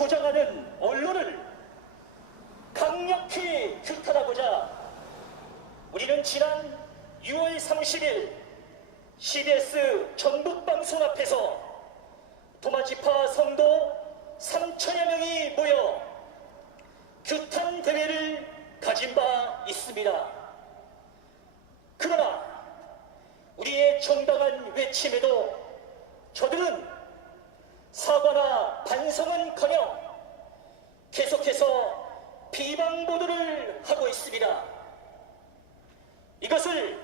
조장하는 언론을 강력히 규탄하고자 우리는 지난 6월 30일 CBS 전북방송 앞에서 도마지파 성도 3천여 명이 모여 규탄 대회를 가진 바 있습니다. 그러나 우리의 정당한 외침에도 저들은 사과나 반성은커녕 계속해서 비방 보도를 하고 있습니다. 이것을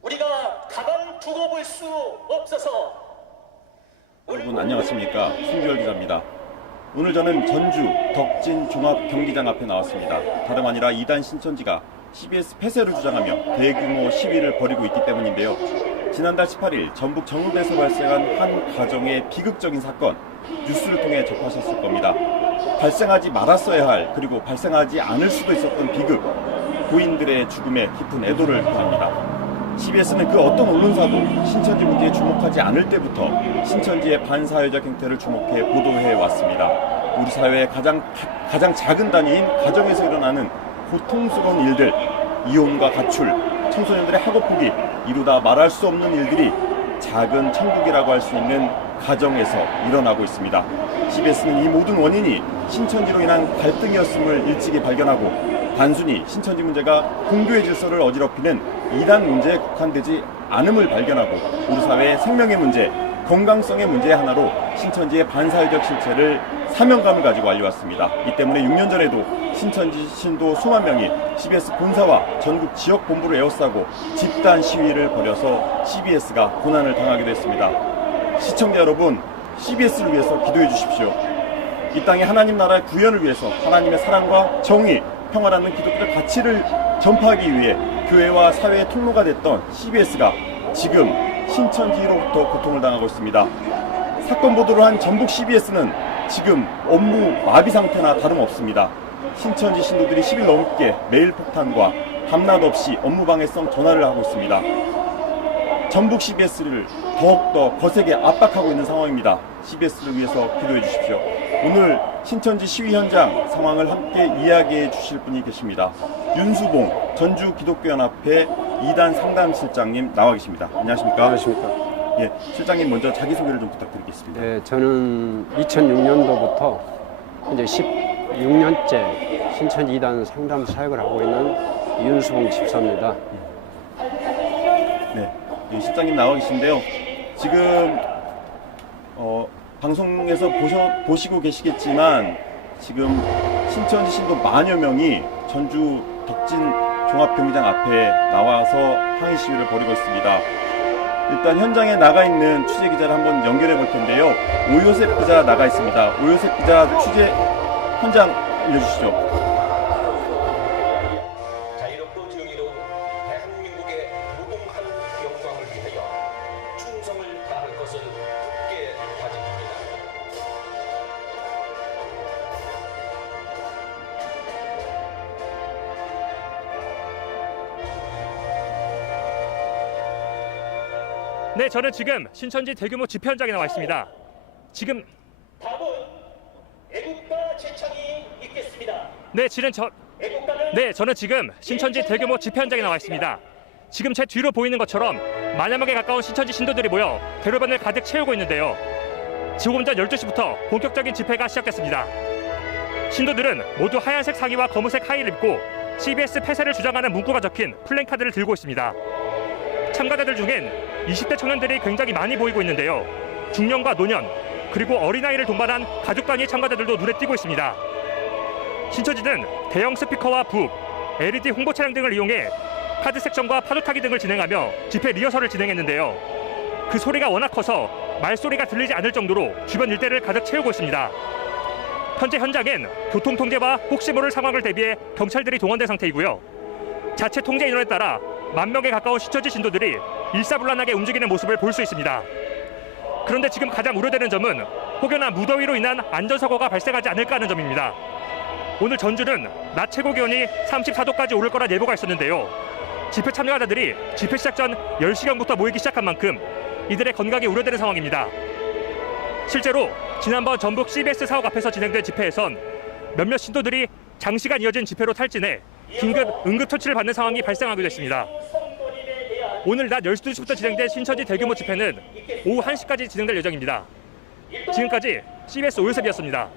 우리가 가만 두고 볼 수 없어서 여러분 안녕하십니까, 송규열 기자입니다. 오늘 저는 전주 덕진 종합경기장 앞에 나왔습니다. 다름 아니라 이단 신천지가 CBS 폐쇄를 주장하며 대규모 시위를 벌이고 있기 때문인데요. 지난달 18일 전북 정읍에서 발생한 한 가정의 비극적인 사건, 뉴스를 통해 접하셨을 겁니다. 발생하지 말았어야 할, 그리고 발생하지 않을 수도 있었던 비극, 고인들의 죽음에 깊은 애도를 표합니다. CBS는 그 어떤 언론사도 신천지 문제에 주목하지 않을 때부터 신천지의 반사회적 행태를 주목해 보도해 왔습니다. 우리 사회의 가장 작은 단위인 가정에서 일어나는 고통스러운 일들, 이혼과 가출, 청소년들의 학업 포기, 이루다 말할 수 없는 일들이 작은 천국이라고 할 수 있는 가정에서 일어나고 있습니다. CBS는 이 모든 원인이 신천지로 인한 갈등이었음을 일찍이 발견하고 단순히 신천지 문제가 공교의 질서를 어지럽히는 이단 문제에 국한되지 않음을 발견하고 우리 사회의 생명의 문제, 건강성의 문제의 하나로 신천지의 반사회적 실체를 사명감을 가지고 알려왔습니다. 이 때문에 6년 전에도 신천지 신도 수만 명이 CBS 본사와 전국 지역 본부를 에워싸고 집단 시위를 벌여서 CBS가 고난을 당하기도 했습니다. 시청자 여러분, CBS를 위해서 기도해 주십시오. 이 땅의 하나님 나라의 구현을 위해서 하나님의 사랑과 정의, 평화라는 기독교의 가치를 전파하기 위해 교회와 사회의 통로가 됐던 CBS가 지금 신천지로부터 고통을 당하고 있습니다. 사건 보도를 한 전북 CBS는 지금 업무 마비 상태나 다름없습니다. 신천지 신도들이 10일 넘게 메일 폭탄과 밤낮 없이 업무 방해성 전화를 하고 있습니다. 전북 CBS를 더욱더 거세게 압박하고 있는 상황입니다. CBS를 위해서 기도해 주십시오. 오늘 신천지 시위 현장 상황을 함께 이야기해 주실 분이 계십니다. 윤수봉 전주기독교연합회 2단 상담실장님 나와 계십니다. 안녕하십니까? 안녕하십니까? 예, 실장님 먼저 자기소개를 좀 부탁드리겠습니다. 네, 저는 2006년도부터 이제 16년째 신천지 2단 상담 사역을 하고 있는 윤수봉 집사입니다. 네, 실장님 나와 계신데요. 지금 방송에서 보시고 계시겠지만 지금 신천지 신도 만여 명이 전주 덕진 종합경기장 앞에 나와서 항의 시위를 벌이고 있습니다. 일단 현장에 나가 있는 취재 기자를 한번 연결해 볼 텐데요. 오요셉 기자 나가 있습니다. 오요셉 기자 취재 현장 알려주시죠. 자유롭고 정의로운 대한민국의 무궁한 영광을 위하여 충성을 다할 것을 굳게 다짐합니다. 네, 저는 지금 신천지 대규모 집회 현장에 나와 있습니다. 지금 답은 애국가 제창이 있겠습니다. 저는 지금 신천지 대규모 집회 현장에 나와 있습니다. 지금 제 뒤로 보이는 것처럼 만여 명에 가까운 신천지 신도들이 모여 대로변을 가득 채우고 있는데요. 조금 전 12시부터 본격적인 집회가 시작됐습니다. 신도들은 모두 하얀색 상의와 검은색 하의를 입고 CBS 폐쇄를 주장하는 문구가 적힌 플랜카드를 들고 있습니다. 참가자들 중엔 20대 청년들이 굉장히 많이 보이고 있는데요. 중년과 노년, 그리고 어린아이를 동반한 가족 단위의 참가자들도 눈에 띄고 있습니다. 신천지는 대형 스피커와 북, LED 홍보 차량 등을 이용해 카드 섹션과 파도 타기 등을 진행하며 집회 리허설을 진행했는데요. 그 소리가 워낙 커서 말소리가 들리지 않을 정도로 주변 일대를 가득 채우고 있습니다. 현재 현장엔 교통 통제와 혹시 모를 상황을 대비해 경찰들이 동원된 상태이고요. 자체 통제 인원에 따라 10,000명에 가까운 신천지 신도들이 일사불란하게 움직이는 모습을 볼 수 있습니다. 그런데 지금 가장 우려되는 점은 혹여나 무더위로 인한 안전사고가 발생하지 않을까 하는 점입니다. 오늘 전주는 낮 최고 기온이 34도까지 오를 거란 예보가 있었는데요. 집회 참가자들이 집회 시작 전 10시경부터 모이기 시작한 만큼 이들의 건강이 우려되는 상황입니다. 실제로 지난번 전북 CBS 사옥 앞에서 진행된 집회에선 몇몇 신도들이 장시간 이어진 집회로 탈진해 긴급 응급처치를 받는 상황이 발생하기도 했습니다. 오늘 낮 12시부터 진행된 신천지 대규모 집회는 오후 1시까지 진행될 예정입니다. 지금까지 CBS 오유섭이었습니다.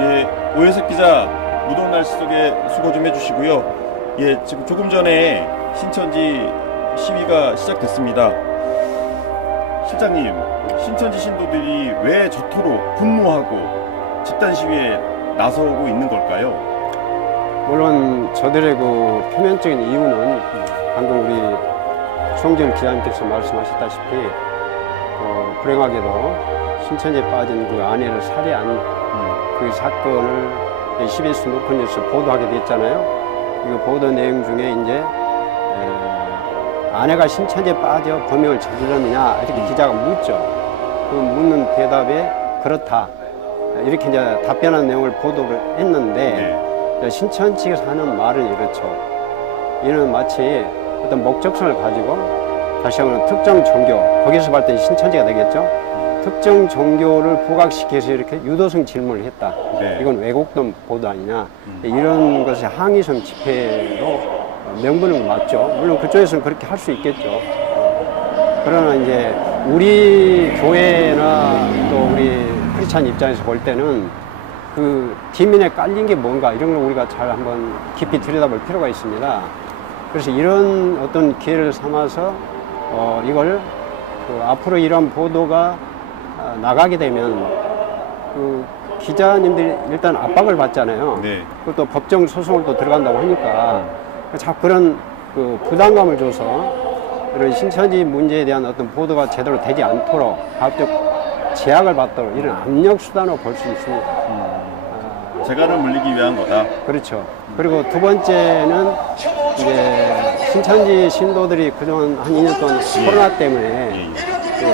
예, 오혜석 기자, 무더운 날씨 속에 수고 좀 해주시고요. 예, 지금 조금 전에 신천지 시위가 시작됐습니다. 실장님, 신천지 신도들이 왜 저토록 분노하고 집단 시위에 나서고 있는 걸까요? 물론 저들의 그 표면적인 이유는 방금 우리 송지훈 기자님께서 말씀하셨다시피 불행하게도 신천지에 빠진 그 아내를 살해한 그 사건을 CBS 높은 뉴스 보도하게 됐잖아요. 이 보도 내용 중에 이제 아내가 신천지에 빠져 범행을 저질렀느냐 이렇게 기자가 묻죠. 그 묻는 대답에 그렇다 이렇게 이제 답변한 내용을 보도를 했는데 신천지에서 하는 말은 이렇죠. 이는 마치 어떤 목적성을 가지고 다시 한번 특정 종교, 거기서 볼 때 신천지가 되겠죠. 특정 종교를 부각시켜서 이렇게 유도성 질문을 했다. 네. 이건 왜곡된 보도 아니냐. 이런 것이 항의성 집회로 명분은 맞죠. 물론 그쪽에서는 그렇게 할 수 있겠죠. 그러나 이제 우리 교회나 또 우리 크리스찬 입장에서 볼 때는 그 뒷면에 깔린 게 뭔가 이런 걸 우리가 잘 한번 깊이 들여다볼 필요가 있습니다. 그래서 이런 어떤 기회를 삼아서 이걸 앞으로 이런 보도가 나가게 되면 그 기자님들이 일단 압박을 받잖아요. 네. 그것도 법정 소송을 또 들어간다고 하니까 자꾸 그런 그 부담감을 줘서 이런 신천지 문제에 대한 어떤 보도가 제대로 되지 않도록 가급적 제약을 받도록 이런 압력 수단으로 볼 수 있습니다. 재간을 물리기 위한 거다. 그렇죠. 그리고 두 번째는 이제 신천지 신도들이 그동안 한 2년 동안 코로나 때문에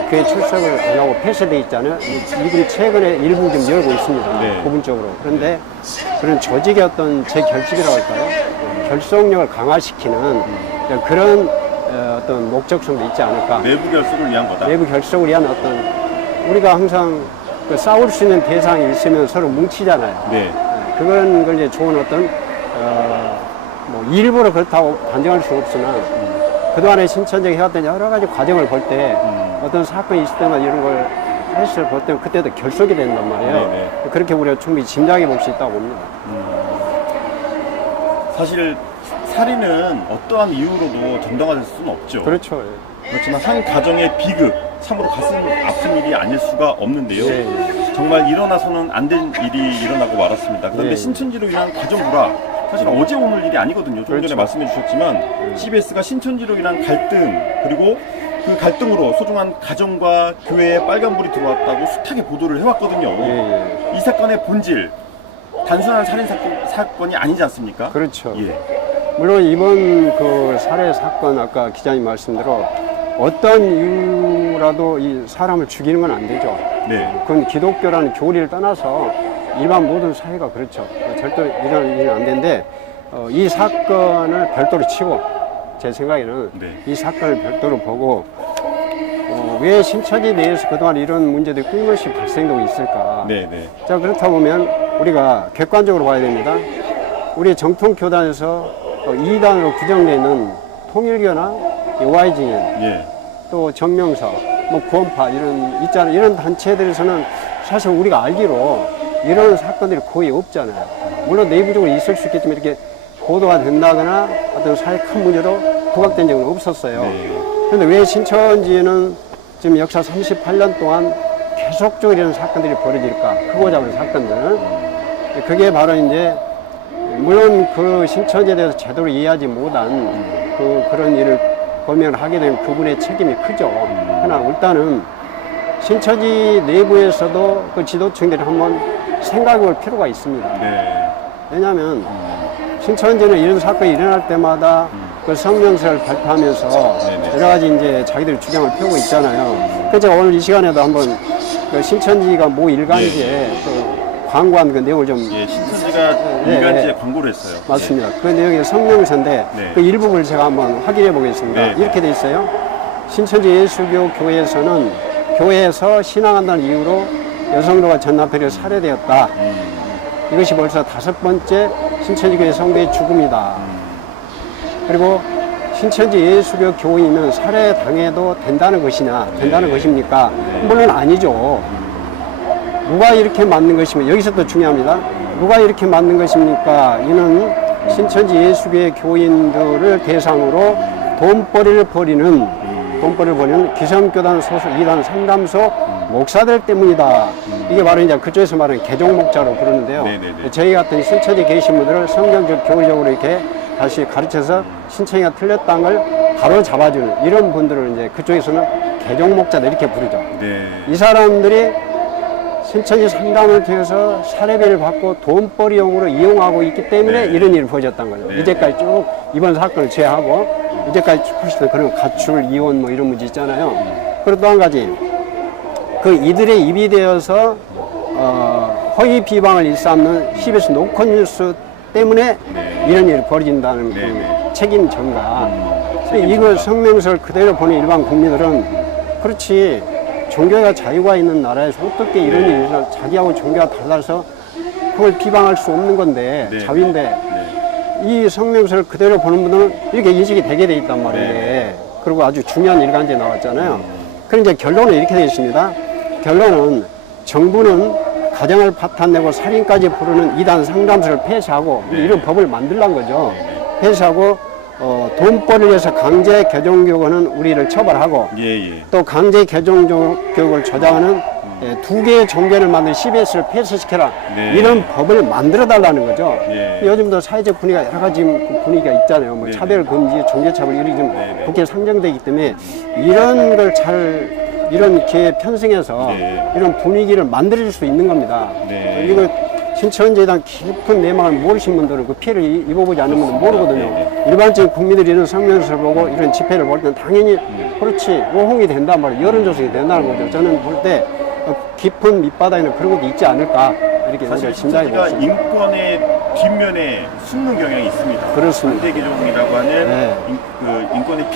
교회 출석을 안 하고 폐쇄돼 있잖아요. 이분이 최근에 일부 좀 열고 있습니다. 네. 부분적으로. 그런데 그런 조직의 어떤 재결집이라고 할까요? 결속력을 강화시키는 그런 어떤 목적성도 있지 않을까. 내부 결속을 위한 거다. 내부 결속을 위한 어떤 우리가 항상 그 싸울 수 있는 대상이 있으면 서로 뭉치잖아요. 네. 그런 걸 이제 좋은 어떤 뭐 일부러 그렇다고 단정할 수 없으나 그동안에 신천지가 해왔던 여러 가지 과정을 볼 때 어떤 사건이 있을 때마다 이런 걸 했을 볼 때는 그때도 결속이 된단 말이에요. 네네. 그렇게 우리가 충분히 짐작해 볼 수 있다고 봅니다. 사실 살인은 어떠한 이유로도 정당화될 수는 없죠. 그렇죠. 그렇지만 한 가정의 비극, 참으로 가슴 아픈 일이 아닐 수가 없는데요. 네. 정말 일어나서는 안 된 일이 일어나고 말았습니다. 그런데 네. 신천지로 인한 가정 불화, 사실 어제 오늘 일이 아니거든요. 조금 그렇죠. 전에 말씀해 주셨지만 CBS가 신천지로 인한 갈등, 그리고 그 갈등으로 소중한 가정과 교회에 빨간불이 들어왔다고 숱하게 보도를 해왔거든요. 예. 이 사건의 본질, 단순한 살인 사건이 아니지 않습니까? 그렇죠. 예. 물론 이번 그 살해 사건 아까 기자님 말씀대로 어떤 이유라도 이 사람을 죽이는 건 안 되죠. 네. 그건 기독교라는 교리를 떠나서 일반 모든 사회가 그렇죠. 절대 이런 일은 안 되는데 이 사건을 별도로 치고 제 생각에는 네. 이 사건을 별도로 보고 왜 신천지 내에서 그동안 이런 문제들이 끊임없이 발생되고 있을까. 네, 네. 자, 그렇다 보면 우리가 객관적으로 봐야 됩니다. 우리 정통 교단에서 이단으로 규정되어 있는 통일교나 YGN, 예. 또 정명사, 뭐 구원파 이런 단체들에서는 사실 우리가 알기로 이런 사건들이 거의 없잖아요. 물론 내부적으로 있을 수 있겠지만 이렇게 보도가 된다거나 어떤 사회 큰 문제로 부각된 적은 없었어요. 네. 그런데 왜 신천지는 지금 역사 38년 동안 계속적으로 이런 사건들이 벌어질까? 크고 작은 사건들은. 그게 바로 이제 물론 그 신천지에 대해서 제대로 이해하지 못한 그런 일을 범행을 하게 되면 그분의 책임이 크죠. 그러나 일단은 신천지 내부에서도 그 지도층들이 한번 생각해 볼 필요가 있습니다. 네. 왜냐하면 신천지는 이런 사건이 일어날 때마다 그 성명서를 발표하면서 네네. 여러 가지 이제 자기들의 주장을 펴고 있잖아요. 그래서 제가 오늘 이 시간에도 한번 그 신천지가 모 일간지에 그 광고한 그 내용을 좀 예, 신천지가 네, 일간지에 네. 광고를 했어요. 맞습니다. 그 내용이 성명서인데 네. 그 일부분을 제가 한번 확인해 보겠습니다. 네. 이렇게 돼 있어요. 신천지 예수교 교회에서는 교회에서 신앙한다는 이유로 여성도가 전납회를 살해되었다. 이것이 벌써 5번째 신천지교회 성도의 죽음이다. 그리고 신천지 예수교 교인은 살해당해도 된다는 것이냐, 된다는 것입니까? 물론 아니죠. 누가 이렇게 맞는 것이면, 여기서 또 중요합니다. 누가 이렇게 맞는 것입니까? 이는 신천지 예수교회 교인들을 대상으로 돈벌이를 벌이는 기성교단 소속 2단 상담소 목사들 때문이다. 이게 바로 이제 그쪽에서 말하는 개종목자로 부르는데요. 네네네. 저희 같은 신천지 계신 분들을 성경적, 교리적으로 이렇게 다시 가르쳐서 신천지가 틀렸다는 걸 바로 잡아주는 이런 분들을 이제 그쪽에서는 개종목자들 이렇게 부르죠. 네. 이 사람들이 신천지 상담을 통해서 사례비를 받고 돈벌이용으로 이용하고 있기 때문에 네. 이런 일이 벌어졌던 거죠. 네. 이제까지 쭉 이번 사건을 제외하고 이제까지 훨씬 그런 가출, 이혼 뭐 이런 문제 있잖아요. 그리고 또 한 가지, 그 이들의 입이 되어서 허위 비방을 일삼는 CBS 노컷뉴스 때문에 이런 일이 벌어진다는 그 네. 책임 전가. 이거 성명서를 그대로 보는 일반 국민들은 그렇지, 종교가 자유가 있는 나라에서 어떻게 이런 일이 일어나, 자기하고 종교가 달라서 그걸 비방할 수 없는 건데, 네. 자유인데, 네. 이 성명서를 그대로 보는 분들은 이렇게 인식이 되게 돼 있단 말이에요. 네. 그리고 아주 중요한 일간지에 나왔잖아요. 그럼 이제 결론은 이렇게 되어 있습니다. 결론은 정부는 가정을 파탄내고 살인까지 부르는 이단 상담소를 폐쇄하고 이런 법을 만들란 거죠. 폐쇄하고 돈벌이를 위해서 강제 개종교육은 우리를 처벌하고 예. 또 강제 개종교육을 조장하는 2개의 종교를 만든 CBS를 폐쇄시켜라. 네. 이런 법을 만들어 달라는 거죠. 예. 요즘도 사회적 분위기가 여러 가지 분위기가 있잖아요. 뭐 네. 차별 금지, 종교차별 이런 좀 네. 국회에 상정되기 때문에 이런 걸 이런 기회에 편성해서 네. 이런 분위기를 만들어줄 수 있는 겁니다. 네. 이거 신천지에 대한 깊은 내막을 모르신 분들은 그 피해를 입어보지 않는 분들은 모르거든요. 네. 일반적인 국민들이 이런 성명서를 보고 이런 집회를 볼 때는 당연히 그렇지, 호응이 된단 말이에요. 여론조성이 된다는 거죠. 저는 볼 때 깊은 밑바닥에는 그런 것도 있지 않을까, 이렇게 사실 우리가 짐작해 신천지가 보겠습니다. 인권의 뒷면에 숨는 경향이 있습니다. 그렇습니다. 반대개종이라고 하는 네. 인권의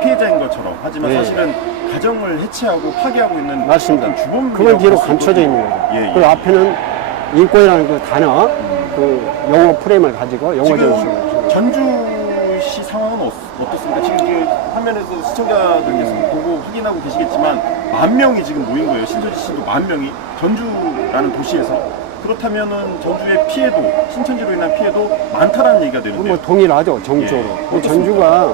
피해자인 것처럼, 하지만 네. 사실은 가정을 해체하고 파괴하고 있는 맞습니다. 어떤 주범. 그걸 뒤로 감춰져 있는 거죠. 예. 그 앞에는 인권이라는 그 단어, 그 용어 프레임을 가지고 용어 전술을. 지금 전주시 상황은 어떻습니까? 지금 그 화면에서 시청자들께서 보고 확인하고 계시겠지만 10,000명이 지금 모인 거예요. 신천지시도 10,000명이 전주라는 도시에서. 그렇다면은 전주의 피해도, 신천지로 인한 피해도 많다라는 얘기가 되는데요. 뭐 동일하죠, 정적으로. 예, 전주가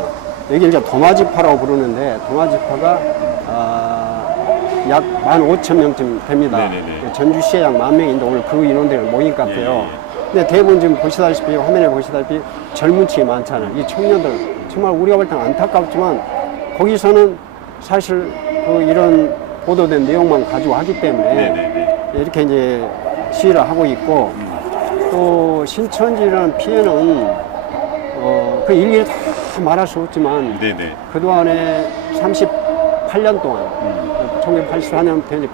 여기 이제 동아지파라고 부르는데, 동아지파가 약 15,000명쯤 됩니다. 네네네. 전주시에 약 10,000명인데 오늘 그 인원들이 모인 것 같아요. 예. 근데 대부분 지금 보시다시피, 화면에 보시다시피 젊은 층이 많잖아요. 이 청년들, 정말 우리가 볼 때는 안타깝지만 거기서는 사실 이런 보도된 내용만 가지고 하기 때문에 네네네. 이렇게 이제 시위를 하고 있고, 또 신천지라는 피해는 그 일일이 다 말할 수 없지만 네네. 그동안에 38년 동안 1984년 되니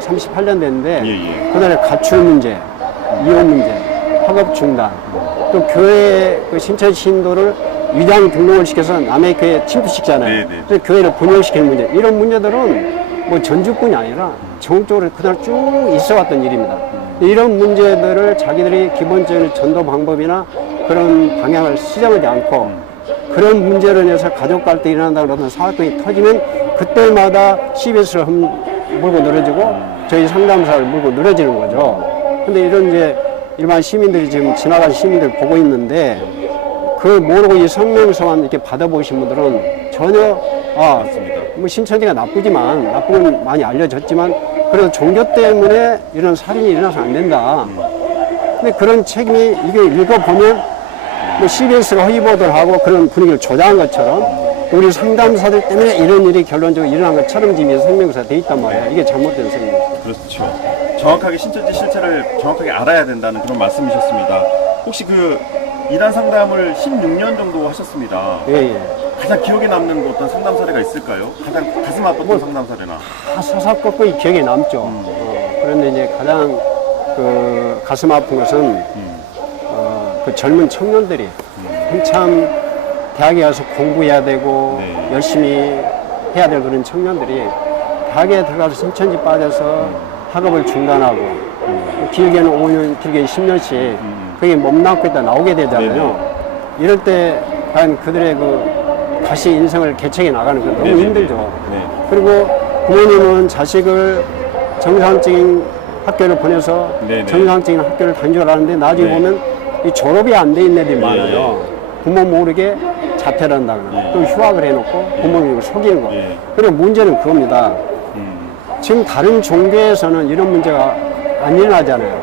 38년 됐는데 예. 그날의 가출 문제, 이혼 문제, 학업 중단, 또 교회 그 신천지 신도를 위장 등록을 시켜서 남의 교회에 침투시키잖아요. 네네. 그래서 교회를 분열시키는 문제, 이런 문제들은 뭐 전주뿐이 아니라 전국적으로 그날 쭉 있어왔던 일입니다. 이런 문제들을 자기들이 기본적인 전도 방법이나 그런 방향을 시정하지 않고 그런 문제로 인해서 가족 갈등이 일어난다 그러던 사건이 터지면 그때마다 CBS를 물고 늘어지고 저희 상담사를 물고 늘어지는 거죠. 근데 이런 이제 일반 시민들이 지금 지나간 시민들 보고 있는데 그걸 모르고 이 성명서만 이렇게 받아보신 분들은 전혀 맞습니다. 뭐 신천지가 나쁜 건 많이 알려졌지만 그래도 종교 때문에 이런 살인이 일어나서 안 된다. 근데 그런 책임이 이게 읽어보면 뭐 CBS가 허위보도를 하고 그런 분위기를 조장한 것처럼 우리 상담사들 때문에 이런 일이 결론적으로 일어난 것처럼 지금 성명서가 돼 있단 말이에요. 이게 잘못된 성명서. 그렇죠. 정확하게 신천지 실체를 정확하게 알아야 된다는 그런 말씀이셨습니다. 혹시 그 이단 상담을 16년 정도 하셨습니다. 예. 가장 기억에 남는 어떤 상담 사례가 있을까요? 가장 가슴 아팠던 상담 사례나. 다 서사꺾이 기억에 남죠. 그런데 이제 가장 그 가슴 아픈 것은 그 젊은 청년들이 한참 대학에 가서 공부해야 되고 네. 열심히 해야 될 그런 청년들이 대학에 들어가서 신천지 빠져서 학업을 중단하고 길게는 5년, 길게 10년씩 그게 몸담고 있다 나오게 되잖아요. 이럴 때 과연 그들의 그 다시 인생을 개척해 나가는 건 너무 네네네. 힘들죠. 네. 그리고 부모님은 자식을 정상적인 학교를 보내서 네네. 정상적인 학교를 다니줄 아는데 나중에 네. 보면 이 졸업이 안 돼 있는 애들이 예, 많아요. 부모 모르게 자퇴를 한다거나 예. 또 휴학을 해놓고 부모님을 속이는 거. 예. 그리고 문제는 그겁니다. 지금 다른 종교에서는 이런 문제가 안 일어나잖아요.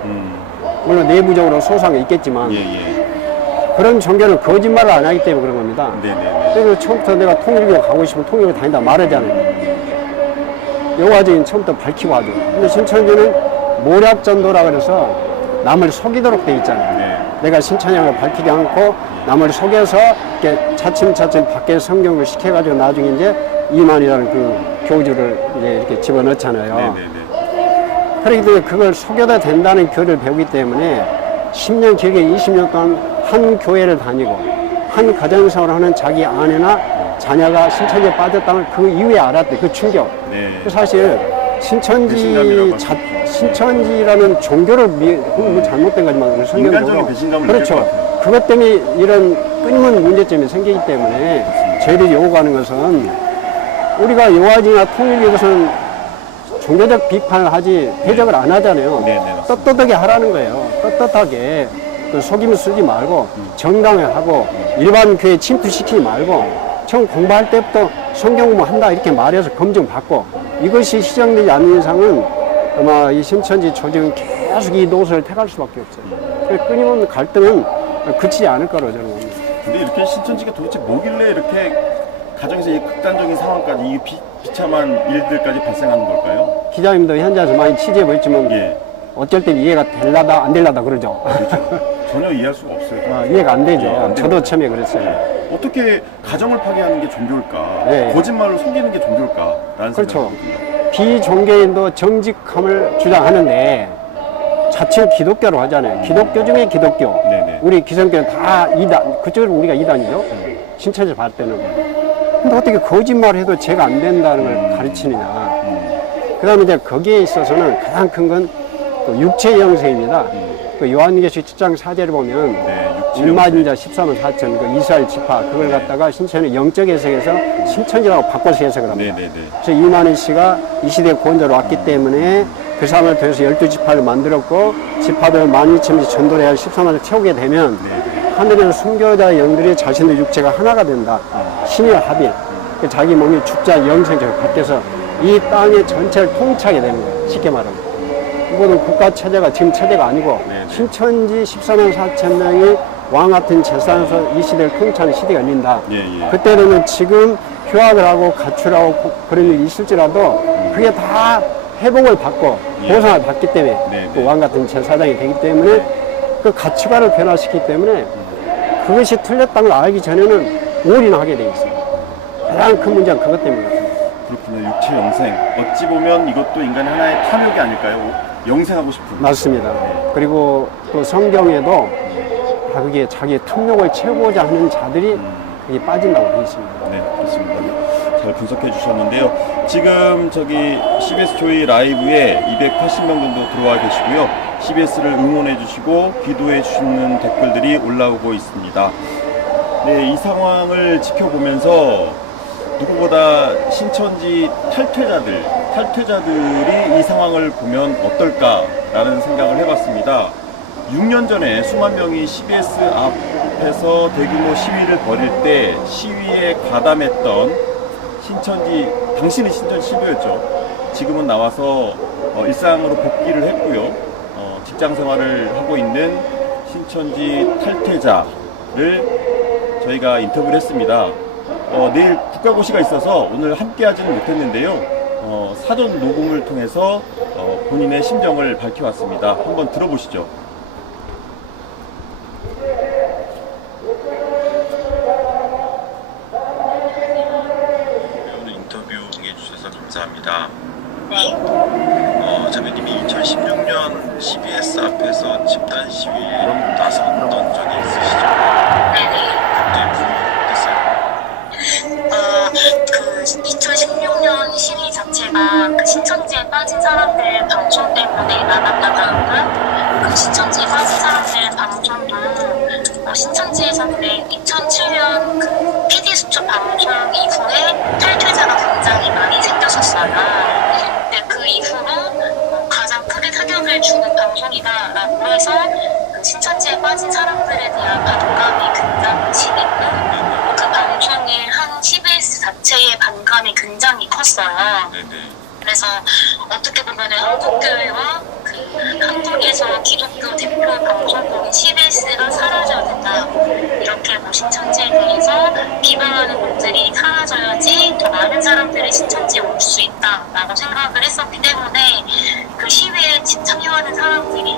물론 내부적으로 소상이 있겠지만 예, 예. 그런 종교는 거짓말을 안 하기 때문에 그런 겁니다. 네네. 그래서 처음부터 내가 통일교 가고 싶으면 통일교 다닌다 말하잖아요. 여호와적인 처음부터 밝히고 하죠. 근데 신천지는 모략전도라 그래서 남을 속이도록 돼 있잖아요. 네. 내가 신천지를 밝히지 않고 남을 속여서 이렇게 차츰차츰 밖에 성경을 시켜가지고 나중에 이제 이만이라는 그 교주를 이제 이렇게 집어넣잖아요. 네네네. 그렇기 때문에 그걸 속여도 된다는 교리를 배우기 때문에 10년 길게 20년 동안 한 교회를 다니고 한 가정생활을 하는 자기 아내나 자녀가 신천지에 빠졌다는 그 이후에 알았대. 그 충격. 네. 사실 배신감이라고 신천지라는 종교를 그건 뭐 잘못된 거지만 인간적인 배신감을 그렇죠. 느낄 것 같아요. 그것 때문에 이런 끊임없는 문제점이 생기기 때문에 저희들이 요구하는 것은 우리가 여호와지나 통일교 것은 종교적 비판을 하지 대적을 안 하잖아요. 네, 맞습니다. 떳떳하게 하라는 거예요. 떳떳하게 그 속임 쓰지 말고 정당하게 하고 일반 교회 침투시키지 말고 처음 공부할 때부터 성경 공부한다 이렇게 말해서 검증받고 이것이 시정되지 않는 이상은 아마 이 신천지 조직은 계속 이 노선을 택할 수밖에 없어요. 그래서 끊임없는 갈등은 그치지 않을 거라고 저는 봅니다. 근데 이렇게 신천지가 도대체 뭐길래 이렇게 가정에서 이 극단적인 상황까지 이 비참한 일들까지 발생하는 걸까요? 기자님도 현장에서 많이 취재해 보셨지만 예. 어쩔 땐 이해가 될라다 안 될라다 그러죠. 전혀 이해할 수가 없어요. 이해가 안 되죠. 예, 안 저도 됩니다. 처음에 그랬어요. 어떻게 가정을 파괴하는 게 종교일까? 네. 거짓말로 속이는 게 종교일까라는 그렇죠. 생각이 듭니다. 비종교인도 정직함을 주장하는데 자칭 기독교로 하잖아요. 기독교 중에 기독교. 네네. 우리 기성교는 다 이단, 그쪽은 우리가 이단이죠. 신천지 봤을 때는. 근데 어떻게 거짓말을 해도 죄가 안 된다는 걸 가르치느냐. 그 다음에 이제 거기에 있어서는 가장 큰 건 육체 영생입니다. 그 요한계시록 7장 4절을 보면 네, 육체 일마진자 14만 4천 그 이스라엘 지파 그걸 갖다가 신천의 영적 해석에서 신천지라고 바꿔서 해석을 합니다. 네네네. 그래서 이만희 씨가 이 시대의 구원자로 왔기 때문에 그 사람을 통해서 12지파를 만들었고 지파들 12,000명 전도를 해야 14만을 채우게 되면 하늘에서 순교자의 영들이 자신의 육체가 하나가 된다. 신의 합일. 자기 몸이 죽자 영생적으로 바뀌어서 이 땅의 전체를 통치하게 되는 거예요. 쉽게 말하면. 이거는 국가 체제가 지금 체제가 아니고 신천지 14만 4천 명이 왕 같은 재산에서 이 시대를 통치하는 시대가 열린다. 예. 그때는 지금 휴학을 하고 가출하고 그런 일이 있을지라도 그게 다 회복을 받고 보상을 받기 때문에 네. 그 왕 같은 제사장이 되기 때문에 그 가치관을 변화시키기 때문에 그것이 틀렸다는 걸 알기 전에는 올인하게 돼 있어요. 가장 큰 문제는 그것 때문에 그렇습니다. 그렇군요. 육체 영생. 어찌 보면 이것도 인간의 하나의 탐욕이 아닐까요? 영생하고 싶은. 맞습니다. 그리고 또 성경에도 다 그게 자기의 탐욕을 채우고자 하는 자들이 그게 빠진다고 되어 있습니다. 네, 그렇습니다. 잘 분석해 주셨는데요. 지금 저기 CBS 조이 라이브에 280명 정도 들어와 계시고요. CBS를 응원해 주시고 기도해 주시는 댓글들이 올라오고 있습니다. 네, 이 상황을 지켜보면서 누구보다 신천지 탈퇴자들이 이 상황을 보면 어떨까라는 생각을 해봤습니다. 6년 전에 수만 명이 CBS 앞에서 대규모 시위를 벌일 때 시위에 가담했던 당신은 신천지 신도였죠. 지금은 나와서 일상으로 복귀를 했고요. 직장 생활을 하고 있는 신천지 탈퇴자를 저희가 인터뷰를 했습니다. 내일 국가고시가 있어서 오늘 함께 하지는 못했는데요. 사전 녹음을 통해서 본인의 심정을 밝혀왔습니다. 한번 들어보시죠. 오늘 인터뷰 응해주셔서 감사합니다. 자매님이 2016년 CBS 앞에 신천지에서는 2007년 그 PD 수첩 방송 이후에 탈퇴자가 굉장히 많이 생겼었어요. 근데 그 이후로 가장 크게 타격을 주는 방송이다라고 해서 그 신천지에 빠진 사람들에 대한 반감이 굉장히 심했고 그 방송의 한 CBS 자체의 반감이 굉장히 컸어요. 그래서 어떻게 보면 한국교회와 그 한국에서 기독교 대표 방송국인 CBS가 사라져야 된다. 이렇게 뭐 신천지에 대해서 비방하는 분들이 사라져야지 더 많은 사람들이 신천지에 올 수 있다라고 생각을 했었기 때문에 그 시위에 참여하는 사람들이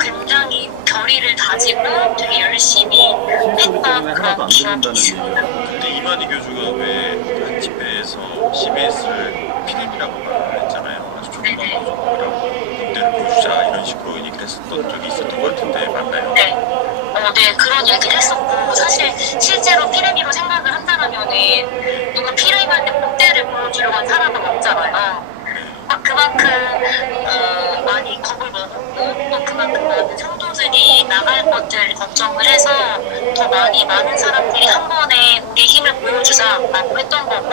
굉장히 결의를 다지고 되게 열심히 했던 그런 기억이 있습니다. 근데 이만희 교주가 왜 한 집회에서 CBS를 피렘이라고 말을 했잖아요. 그래서 조중방송이라고 군대를 보여주자 이런 식으로 얘기를 했었던 적이 있었던 것 같은데 맞나요? 네, 그런 얘기를 했었고 사실 실제로 피레미로 생각을 한다면은 누가 피레미한테 봇대를 보여주려고 한 사람은 없잖아요. 그만큼 많이 겁을 먹었고 또 그만큼 많은 성도들이 나갈 것들 걱정을 해서 더 많은 사람들이 한 번에 우리 힘을 보여주자라고 했던 거고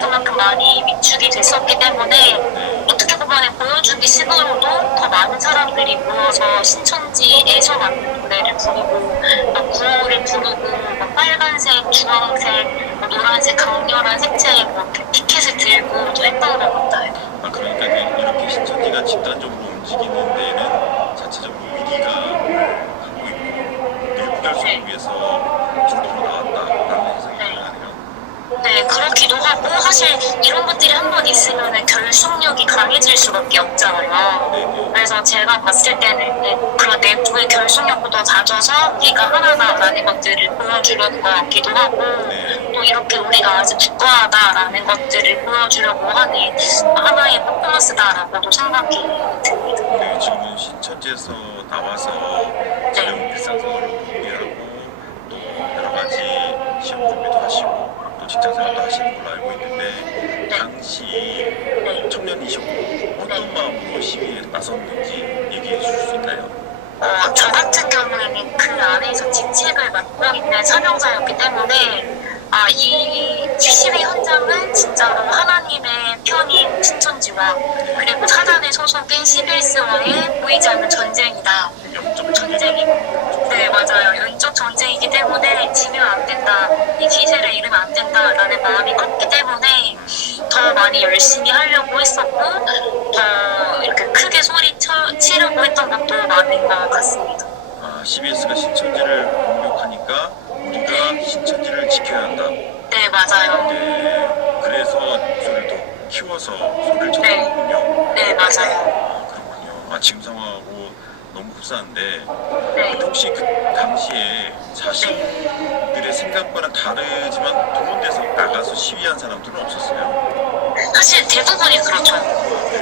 그만큼 많이 위축이 됐었기 때문에 어떻게 보면 보여주기 식으로도 더 많은 사람들이 모여서 신천지에서 만든 노래를 부르고 구호를 부르고 빨간색, 주황색, 노란색 강렬한 색채의 피켓을 들고 또 했던 것 같아요. 그러니까 이렇게 신천지가 집단적으로 움직이는 데에는 자체적으로 위기가 갖고 있고 일부 결속을 위해서 중도로 나왔다라는 해석이 가능하네요. 네, 그렇기도 하고 사실 이런 것들이 한 번 있으면 결속력이 강해질 수밖에 없잖아요. 그래서 제가 봤을 때는 그런 내부의 결속력보다 다져서 우리가 하나다라는 것들을 보여주려는 것 같기도 하고 또 이렇게 우리가 아주 굳건하다라는 것들을 보여주려고 하는 하나의 퍼포먼스다라고도 생각이 듭니다. 네, 지금은 신천지에서 나와서 지금 일상생활을 준비하고 또 여러 가지 시험 준비도 하시고 또 직장생활도 하시는 걸로 알고 있는데 당시 청년이셨고 어떤 마음으로 시위에 나섰는지 얘기해 주실 수 있나요? 저 같은 경우에는 그 안에서 직책을 맡고 있는 사명자였기 때문에 이 시위 현장은 진짜로 하나님의 편인 신천지와 그리고 사단의 소속인 CBS와의 보이지 않는 전쟁이다. 전쟁이고, 네 맞아요. 영적 전쟁이기 때문에 지면 안 된다. 이 기세를 잃으면 안 된다라는 마음이 컸기 때문에 더 많이 열심히 하려고 했었고 더 이렇게 크게 소리치려고 했던 것도 많은 것 같습니다. CBS가 신천지를 공격하니까 우리가 신천지를 지켜야 한다. 네 맞아요. 네, 그래서 목소리를 더 키워서 소리를 쳤군요. 네 맞아요. 그렇군요. 지금 상황하고 너무 흡사한데 네. 혹시 그 당시에 자신들의 생각과는 다르지만 동원돼서 나가서 시위한 사람들은 없었어요? 사실 대부분이 그렇죠.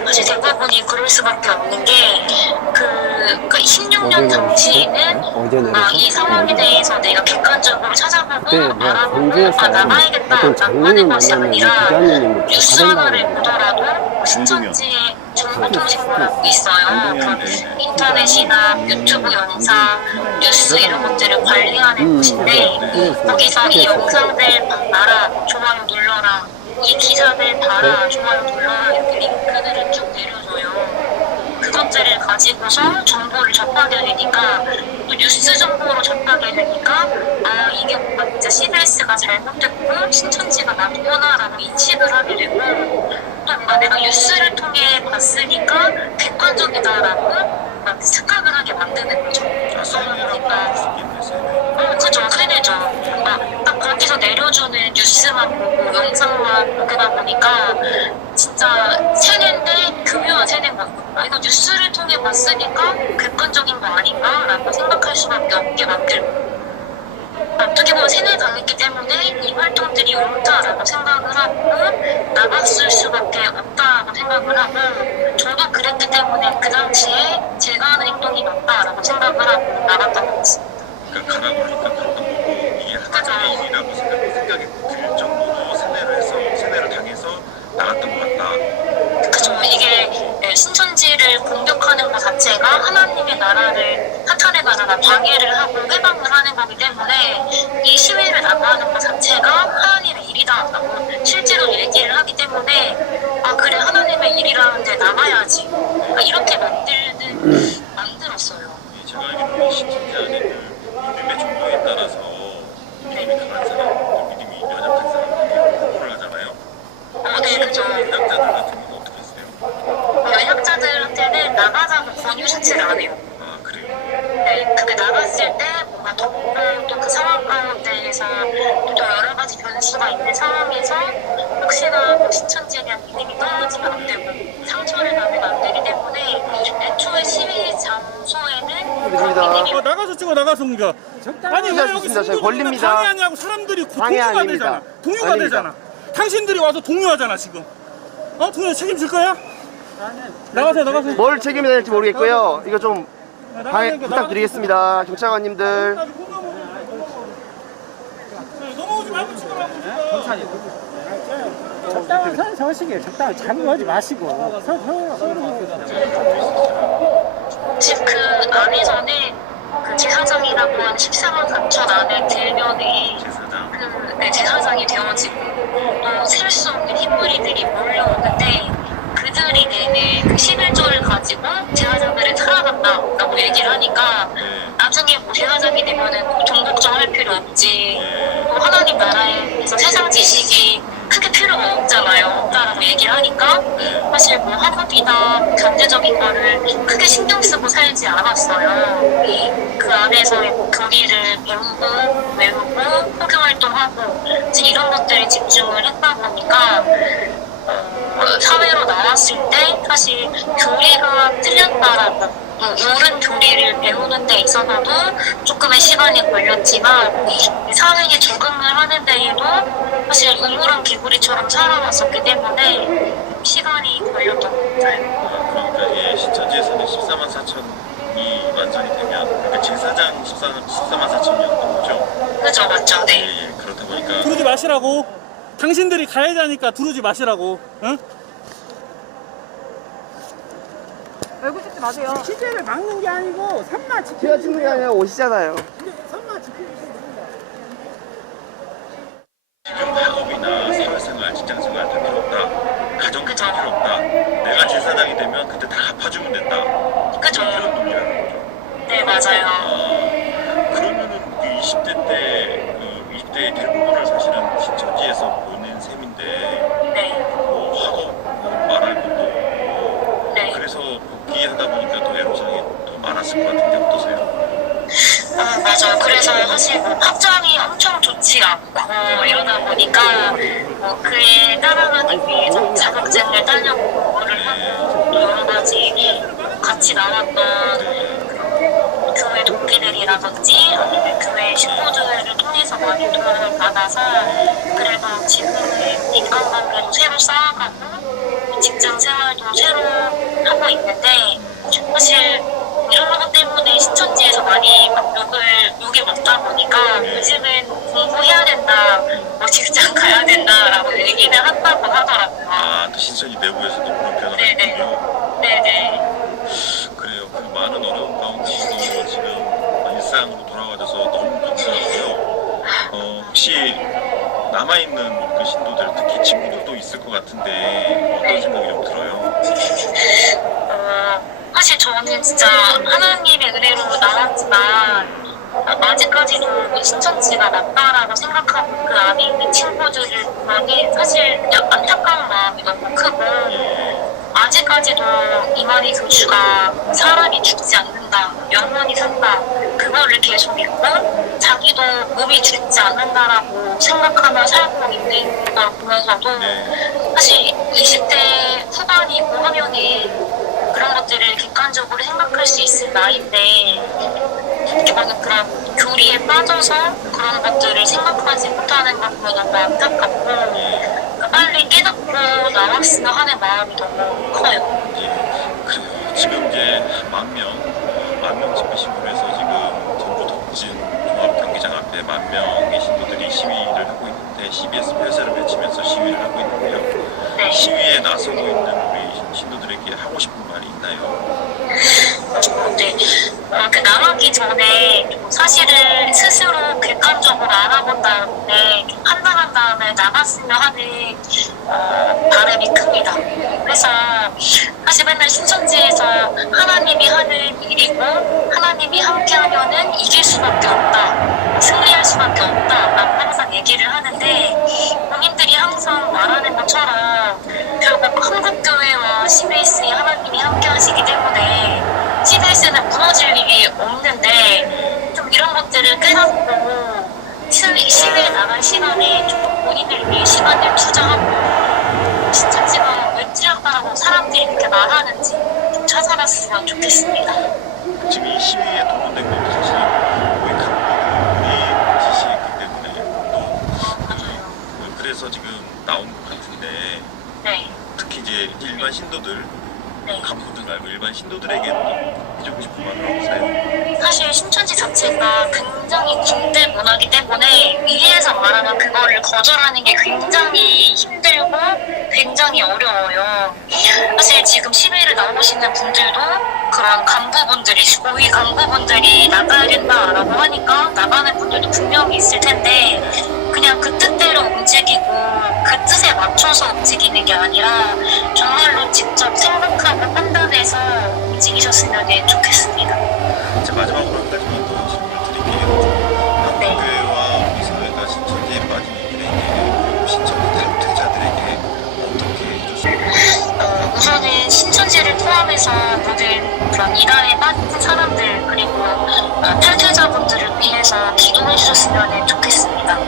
사실 대부분이 그럴 수밖에 없는 게 그러니까 16년 당시에는 이 상황에 대해서 내가 객관적으로 찾아보고 알아보고 나가야겠다라고 하는 것이 아니라 뉴스 하나를 보더라도 신천지의 정보통신부라고 있어요. 그 인터넷이나 유튜브 영상, 뉴스 이런 것들을 관리하는 곳인데 거기서 이 영상들 봐라, 좋아요 눌러라, 이 기사들 봐라, 좋아요 눌러라 이렇게 링크들을 쭉 내려줘요. 그것들을 가지고서 정보를 접하게 되니까 또 뉴스 정보로 접하게 되니까 이게 뭔가 진짜 CBS가 잘못됐고 신천지가 나쁘구나라고 인식을 하게 되고 또 뭔가 내가 뉴스를 통해 봤으니까 객관적이다라고 착각을 하게 만드는 거죠. 그죠, 세뇌죠. 딱 거기서 내려주는 뉴스만 보고 영상만 보다 보니까 진짜 세뇌인데 교묘한 세뇌인 거고 이거 뉴스를 통해 봤으니까 객관적인 거 아닌가라고 생각할 수밖에 없게 만들고 어떻게 보면 세뇌당했기 때문에 이 활동들이 옳다라고 생각을 하고 나갔을 수밖에 없다라고 생각을 하고 저도 그랬기 때문에 그 당시에 제가 하는 행동이 맞다라고 생각을 하고 나갔던 것 같습니다. 그러니까 가라고 하니까 갔던 거고 이게 하나의 일이라고 생각이 들 정도로 세뇌를 당해서 나갔던 것 같다. 그죠. 이게 신천지를 공격하는 것 자체가 하나님의 나라를 사탄의 나라가 방해를 하고 해방을 하는 거기 때문에 하지만 또 그 상황 가운데에서 또 여러 가지 변수가 있는 상황에서 혹시나 뭐 신천지에 대한 믿음이 떨어지면 안 되고 상처를 받으면 안 되기 때문에 애초에 시위 장소에는 믿음이 나가서 찍어 나가서 옮겨. 아니 왜 여기 좋습니다. 저희 승부를 걸립니다. 방해하냐고 사람들이 방해 동요가 아닙니다. 되잖아. 동요가 아닙니다. 되잖아. 당신들이 와서 동요하잖아 지금. 동요 책임질 거야? 나가세요 나가세요. 뭘 책임져야 될지 모르겠고요. 이거 좀 나가세요, 부탁드리겠습니다. 경찰관님들. 넘어오지 말고 찍으라고. 적당한 선 서시게 적당히 잠오지 마시고 즉 그 안에서는 그 제사장이라고 한 14만 4천 안에 들면은 그 제사장이 되어지고 또 셀 수 없는 흰무리들이 몰려오는데 그들이 내는 그 11조를 가지고 제사장들을 살아간다라고 얘기를 하니까 나중에 뭐 제사장이 되면은 뭐 돈 걱정할 필요 없지 또 하나님 나라에서 세상 지식이 크게 필요가 없잖아요. 얘기를 하니까 사실 뭐 학업이나 경제적인 거를 크게 신경 쓰고 살지 않았어요. 그 안에서의 뭐 교리를 배우고 외우고 호교 활동하고 이제 이런 것들에 집중을 했다 보니까 사회로 나왔을 때 사실 교리가 틀렸다라고 옳은 교리를 배우는 데 있어서도 조금의 시간이 걸렸지만 사회에 적응을 하는 데에도 사실 우물한 개구리처럼 살아왔었기 때문에 시간이 걸렸던 것 같아요. 그러니까 신천지에서는 14만 4천이 완성이 되면 그러니까 제사장 14만 4천이었던 거죠? 그죠, 맞죠, 네. 그렇다 보니까 두르지 마시라고. 당신들이 가야 되니까 두르지 마시라고. 응? 얼굴 찍지 마세요. 취재를 막는 게 아니고 산만 제가 찍는 게 아니라 오시잖아요. 산만 지켜주시면 됩니다. 지금 학업이나 사회생활, 직장생활 다 필요 없다. 가정 다 필요 없다. 내가 제사장이 되면 그때 다 갚아주면 된다. 그죠. 이런 놈이라는 거죠. 네, 맞아요. 그러면은 그 20대 때, 20대의 대부분을 사실은 신천지에서 보낸 셈인데, 네. 뭐 학업 말할 것도 없고, 네. 그래서 복귀하다 보니까 더 애로사항이 더 많았을 것 같은데 어떠세요? 맞아요. 그래서 사실 뭐 학점이 엄청 좋지 않고 이러다 보니까 뭐 그에 따라가기 위해서 자격증을 따려고 공부를 하고 또 여러 가지 같이 나왔던 교회 동기들이라든지 아니면 교회 식구들을 통해서 많이 도움을 받아서 그래도 지금의 인간관계도 새로 쌓아가고 직장 생활도 새로 하고 있는데 사실 이런 것 때문에 신천지에서 많이 욕을 먹다 보니까 요즘은 공부해야 된다, 뭐 직장 가야 된다라고 얘기는 한다고 하더라고요. 또 신천지 내부에서도 그런 변화가 네네. 있군요. 네네. 그래요. 그 많은 어려운 가운데서도 지금 일상으로 돌아와줘서 너무 감사하고요. 혹시 남아있는 그 신도들, 특히 친구들도 있을 것 같은데 어떤 생각이 좀 들어요? 사실 저는 진짜 하나님의 은혜로 나왔지만 아직까지도 신천지가 낫다라고 생각하고 그 안에 있는 친구들을 보면 사실 안타까운 마음이 너무 크고 아직까지도 이만희 교주가 사람이 죽지 않는다, 영원히 산다 그거를 계속 믿고 자기도 몸이 죽지 않는다라고 생각하며 살고 있는 걸 보면서도 사실 20대 후반이고 하면은 그런 것들을 객관적으로 생각할 수 있을 나이인데 이렇게 막 그런 교리에 빠져서 그런 것들을 생각하지 못하는 것 보면 너무 안타깝고 빨리 깨닫고 나왔으면 하는 마음이 너무 커요. 그래요. 지금 이제 만 명 집회 신고를 해서 지금 전주 덕진 종합경기장 앞에 10,000명의 신도들이 시위를 하고 있는데 CBS 폐쇄를 외치면서 시위를 하고 있는데요. 네. 시위에 나서고 있는 우리 신도들에게 하고 싶은 말이 있나요? 네. 그 나가기 전에 사실을 스스로 객관적으로 알아본 다음에 좀 판단한 다음에 나갔으면 하는 바람이 큽니다. 그래서 사실 맨날 신천지에서 하나님이 하는 일이고 하나님이 함께하면은 이길 수밖에 없다, 승리할 수밖에 없다 라고 항상 얘기를 하는데 본인들이 항상 말하는 것처럼 결국 한국교회와 CBS에 하나님이 함께하시기 때문에 CBS는 무너질 일이 없는데 좀 이런 것들을 분들을 깨닫고 시위에 나갈 시간에 좀 본인을 위해 시간을 투자하고 신천지가 왜 찔렸다라고 사람들이 그렇게 말하는지 좀 찾아봤으면 좋겠습니다. 지금 이 시위에 동원된 것도 사실 거의 강력히 지시했기 때문에 또 그래서 지금 나온 것 같은데 네. 특히 이제 일반 신도들 네. 간부들 말고 일반 신도들에게도 해주고 싶은 말을 하세요. 사실 신천지 자체가 굉장히 군대 문화이기 때문에 위에서 말하면 그거를 거절하는 게 굉장히 힘들고 굉장히 어려워요. 사실 지금 시위를 나오시는 분들도 그런 간부분들이 고위 간부분들이 나가야 된다라고 하니까 나가는 분들도 분명히 있을 텐데 그냥 그 뜻대로 움직이고 그 뜻에 맞춰서 움직이는 게 아니라 정말로 직접 생각하고 판단해서 움직이셨으면 좋겠습니다. 이제 마지막으로 한 가지만 더 질문을 드릴게요. 한국교회와 우리 사회가 신천지에 빠진 이들에게 신천지 탈퇴자들에게 어떻게 해줬습니까? 우선은 신천지를 포함해서 모든 그런 이단에 빠진 사람들 그리고 탈퇴자분들을 위해서 기도해 주셨으면 좋겠습니다.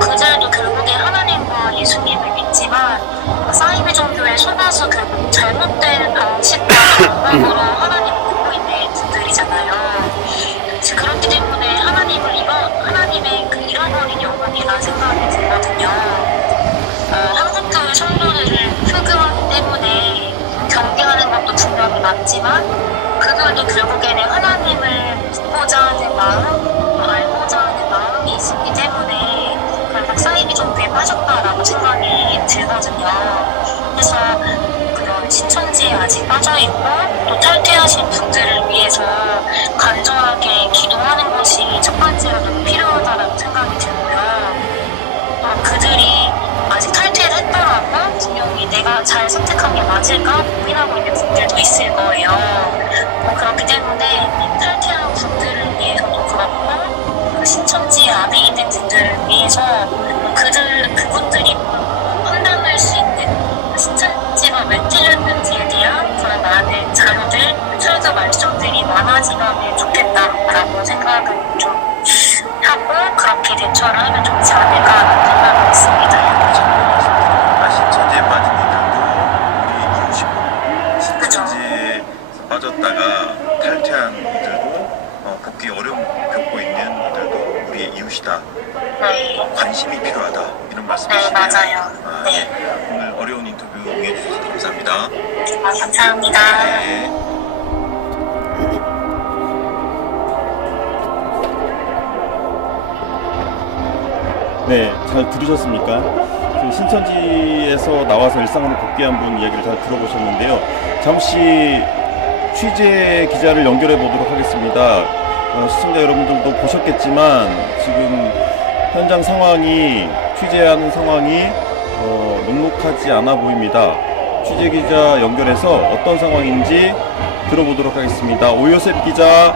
그들도 결국에 하나님과 예수님을 믿지만 사이비 종교에 속아서 결국 잘못된 방식과 방법으로 하나님을 믿고 있는 분들이잖아요. 그렇기 때문에 하나님의 그 잃어버린 영혼이라는 생각이 들거든요. 한국교회 성도들을 흑음하기 때문에 경계하는 것도 분명히 맞지만 그들도 결국에는 하나님을 믿고자 하는 마음, 알고자 하는 마음이 있기 때문에 결국 사이비 종교에 빠졌다라고 생각이 들거든요. 그래서 그런 신천지에 아직 빠져있고 또 탈퇴하신 분들을 위해서 간절하게 기도하는 것이 첫 번째로 너무 필요하다라고 생각이 들고요. 그들이 아직 탈퇴를 했더라도 분명히 내가 잘 선택한 게 맞을까 고민하고 있는 분들도 있을 거예요. 그렇기 때문에 탈퇴한 분들을 위해서도 그렇고 그 신천지 안에 있는 분들을 위해서 그분들이 판단할 수 있는 신천지가 왜 찔렸는지에 대한 그런 많은 자료들, 설교 말씀들이 많아지면 좋겠다라고 생각을 좀 하고 그렇게 대처를 하면 좋지 않을까 생각하고 있습니다. 신천지에 빠진 이들도 우리 이웃이고 신천지에 빠졌다가 탈퇴한 이들도 복귀 어려움 겪고 있는 이들도 우리의 이웃이다. 네. 관심이 필요하다. 이런 네, 말씀이시네요. 맞아요. 네. 네. 오늘 어려운 인터뷰 응해주셔서 감사합니다. 감사합니다. 네. 네, 잘 들으셨습니까? 그 신천지에서 나와서 일상으로 복귀한 분 이야기를 잘 들어보셨는데요. 잠시 취재 기자를 연결해 보도록 하겠습니다. 시청자 여러분들도 보셨겠지만 지금 현장 상황이 취재하는 상황이 녹록하지 않아 보입니다. 취재 기자 연결해서 어떤 상황인지 들어보도록 하겠습니다. 오요셉 기자.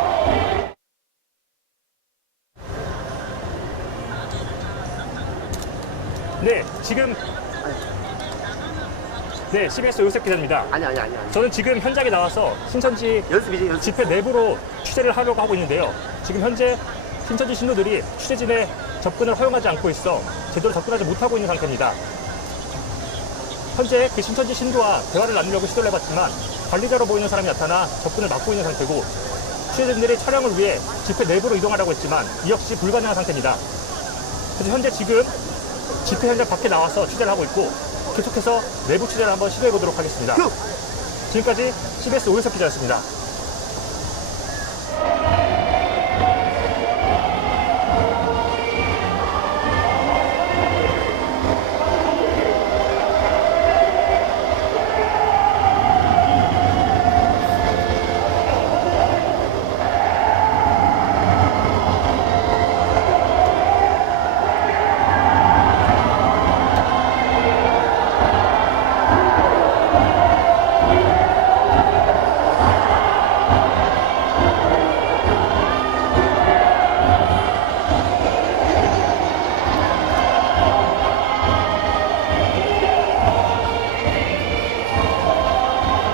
네, 지금 네, CBS 오요셉 기자입니다. 아니. 저는 지금 현장에 나와서 신천지 연습이지, 연습. 집회 내부로 취재를 하려고 하고 있는데요. 지금 현재 신천지 신도들이 취재진의 접근을 허용하지 않고 있어 제대로 접근하지 못하고 있는 상태입니다. 현재 그 신천지 신도와 대화를 나누려고 시도를 해봤지만 관리자로 보이는 사람이 나타나 접근을 막고 있는 상태고 취재진들이 촬영을 위해 집회 내부로 이동하려고 했지만 이 역시 불가능한 상태입니다. 그래서 현재 지금 집회 현장 밖에 나와서 취재를 하고 있고 계속해서 내부 취재를 한번 시도해 보도록 하겠습니다. 지금까지 CBS 오요셉 기자였습니다.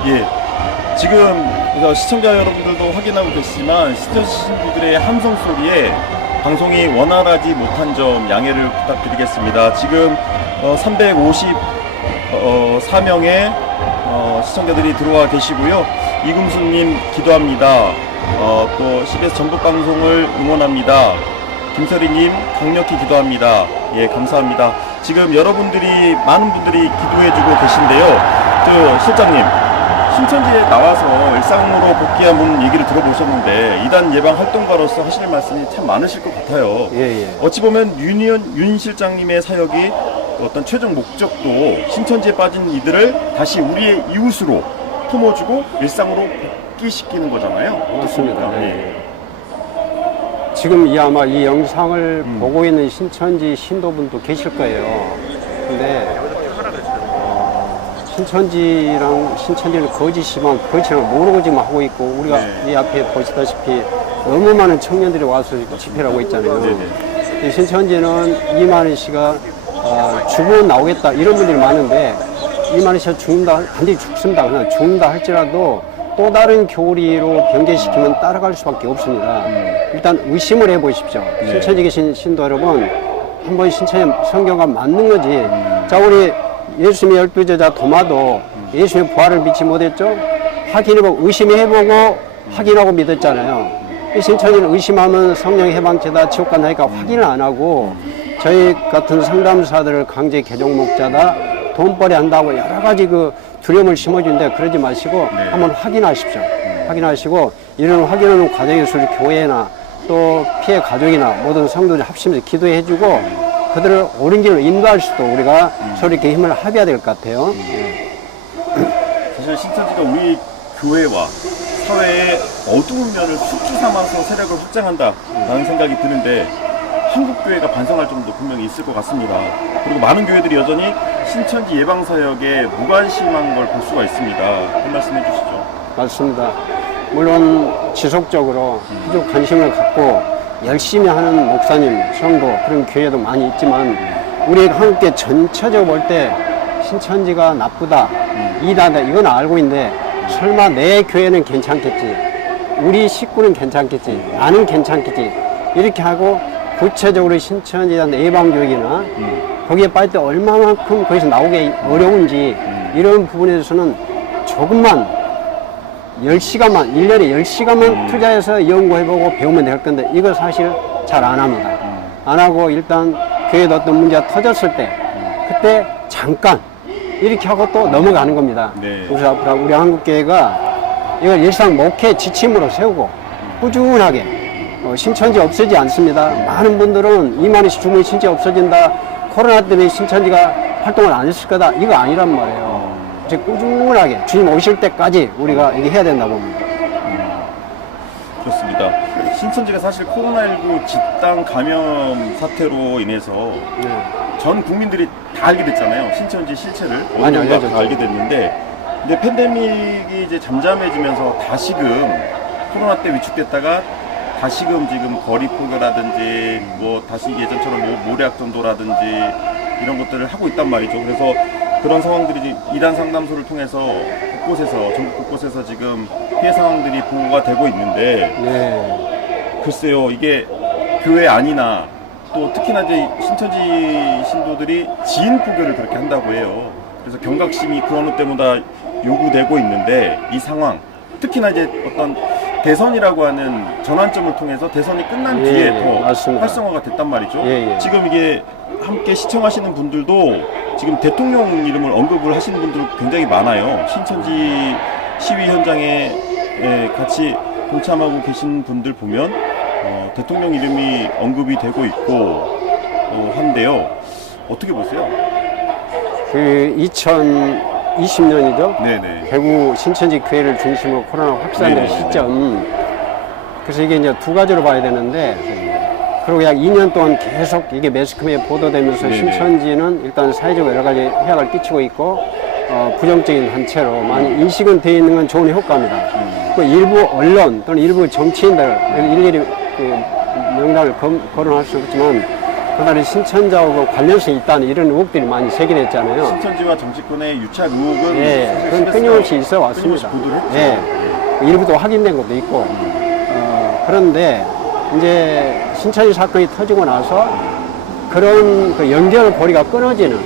예, 지금 시청자 여러분들도 확인하고 계시지만 신천지 신부들의 함성 소리에 방송이 원활하지 못한 점 양해를 부탁드리겠습니다. 지금 354명의 시청자들이 들어와 계시고요. 이금수님 기도합니다. 또 CBS 전북방송을 응원합니다. 김설희님 강력히 기도합니다. 예, 감사합니다. 지금 여러분들이 많은 분들이 기도해주고 계신데요. 실장님, 신천지에 나와서 일상으로 복귀한 분 얘기를 들어보셨는데 이단 예방 활동가로서 하실 말씀이 참 많으실 것 같아요. 예, 예. 어찌 보면 윤 실장님의 사역이 어떤 최종 목적도 신천지에 빠진 이들을 다시 우리의 이웃으로 품어주고 일상으로 복귀시키는 거잖아요. 맞습니다. 어떻습니까? 예. 지금 아마 이 영상을 보고 있는 신천지 신도분도 계실 거예요. 근데 신천지는 거짓이지만 거짓을 모르고 지금 하고 있고 우리가 이 앞에 보시다시피 너무 많은 청년들이 와서 집회를 하고 있잖아요. 이 신천지는 이만희 씨가 죽으면 나오겠다 이런 분들이 많은데 이만희 씨가 죽는다, 반드시 죽습니다. 그냥 죽는다 할지라도 또 다른 교리로 변개시키면 따라갈 수밖에 없습니다. 일단 의심을 해보십시오. 신천지 계신 신도 여러분, 한번 신천지 성경과 맞는 거지. 자, 우리 예수님의 12제자 도마도 예수님의 부활을 믿지 못했죠? 확인해보고, 의심해보고 확인하고 믿었잖아요. 이 신천지는 의심하면 성령 해방죄다, 지옥 간다 하니까 확인을 안 하고 저희 같은 상담사들을 강제 개종 목자다, 돈벌이 한다고 여러 가지 두려움을 심어주는데 그러지 마시고 한번 확인하십시오. 확인하시고 이런 확인하는 과정에서 우리 교회나 또 피해 가족이나 모든 성도들 합심해서 기도해주고 그들을 옳은 길로 인도할 수도 우리가 서로 이렇게 힘을 합해야 될 것 같아요. 사실 신천지가 우리 교회와 사회의 어두운 면을 숙주 삼아서 세력을 확장한다라는 생각이 드는데 한국교회가 반성할 점도 분명히 있을 것 같습니다. 그리고 많은 교회들이 여전히 신천지 예방사역에 무관심한 걸 볼 수가 있습니다. 한 말씀 해주시죠. 맞습니다. 물론 지속적으로 아주 관심을 갖고 열심히 하는 목사님, 성도 그런 교회도 많이 있지만 우리 한국교회 전체적으로 볼 때 신천지가 나쁘다, 이다다 이건 알고 있는데 설마 내 교회는 괜찮겠지, 우리 식구는 괜찮겠지, 나는 괜찮겠지 이렇게 하고 구체적으로 신천지에 대한 예방교육이나 거기에 빠질 때 얼마만큼 거기서 나오기 어려운지 이런 부분에 대해서는 조금만 10시간만, 1년에 10시간만 투자해서 연구해보고 배우면 될 건데 이거 사실 잘 안 합니다. 안 하고 일단 교회에 어떤 문제가 터졌을 때 그때 잠깐 이렇게 하고 또 넘어가는 겁니다. 그래서 앞으로 우리 한국교회가 이걸 일상 목회 지침으로 세우고 꾸준하게 신천지 없어지지 않습니다. 많은 분들은 이만희 씨 죽으면 신천지 없어진다, 코로나 때문에 신천지가 활동을 안 했을 거다, 이거 아니란 말이에요. 이제 꾸준하게 주님 오실 때까지 우리가 이게 해야 된다고 봅니다. 그렇습니다. 신천지가 사실 코로나19 집단 감염 사태로 인해서 전 국민들이 다 알게 됐잖아요. 신천지 실체를 어느 정도 다 알게 됐는데, 근데 팬데믹이 이제 잠잠해지면서 다시금 코로나 때 위축됐다가 다시금 지금 거리 포교라든지 다시 예전처럼 모략 전도라든지 이런 것들을 하고 있단 말이죠. 그래서 그런 상황들이 이단 상담소를 통해서 전국 곳곳에서 지금 피해 상황들이 보고가 되고 있는데 글쎄요, 이게 교회 안이나 또 특히나 이제 신천지 신도들이 지인 포교를 그렇게 한다고 해요. 그래서 경각심이 그 어느 때보다 요구되고 있는데 이 상황, 특히나 이제 어떤 대선이라고 하는 전환점을 통해서 대선이 끝난 뒤에 더 맞습니다. 활성화가 됐단 말이죠. 지금 이게 함께 시청하시는 분들도 지금 대통령 이름을 언급을 하시는 분들 굉장히 많아요. 신천지 시위 현장에 같이 동참하고 계신 분들 보면 대통령 이름이 언급이 되고 있고 한데요. 어떻게 보세요? 2020년이죠. 네네. 대구 신천지 교회를 중심으로 코로나 확산된 시점. 그래서 이게 이제 두 가지로 봐야 되는데, 그리고 약 2년 동안 계속 이게 매스컴에 보도되면서 신천지는 일단 사회적으로 여러 가지 해악을 끼치고 있고, 부정적인 단체로 많이 인식은 되어 있는 건 좋은 효과입니다. 그 일부 언론 또는 일부 정치인들, 일일이 명단을 거론할 수 없지만, 그날은 신천지하고 관련성이 있다는 이런 의혹들이 많이 제기됐잖아요. 신천지와 정치권의 유착 의혹은 그건 끊임없이 있어 왔습니다. 끊임없이 보도를 했죠. 일부도 확인된 것도 있고. 그런데 이제 신천지 사건이 터지고 나서 그런 그 연결고리가 끊어지는,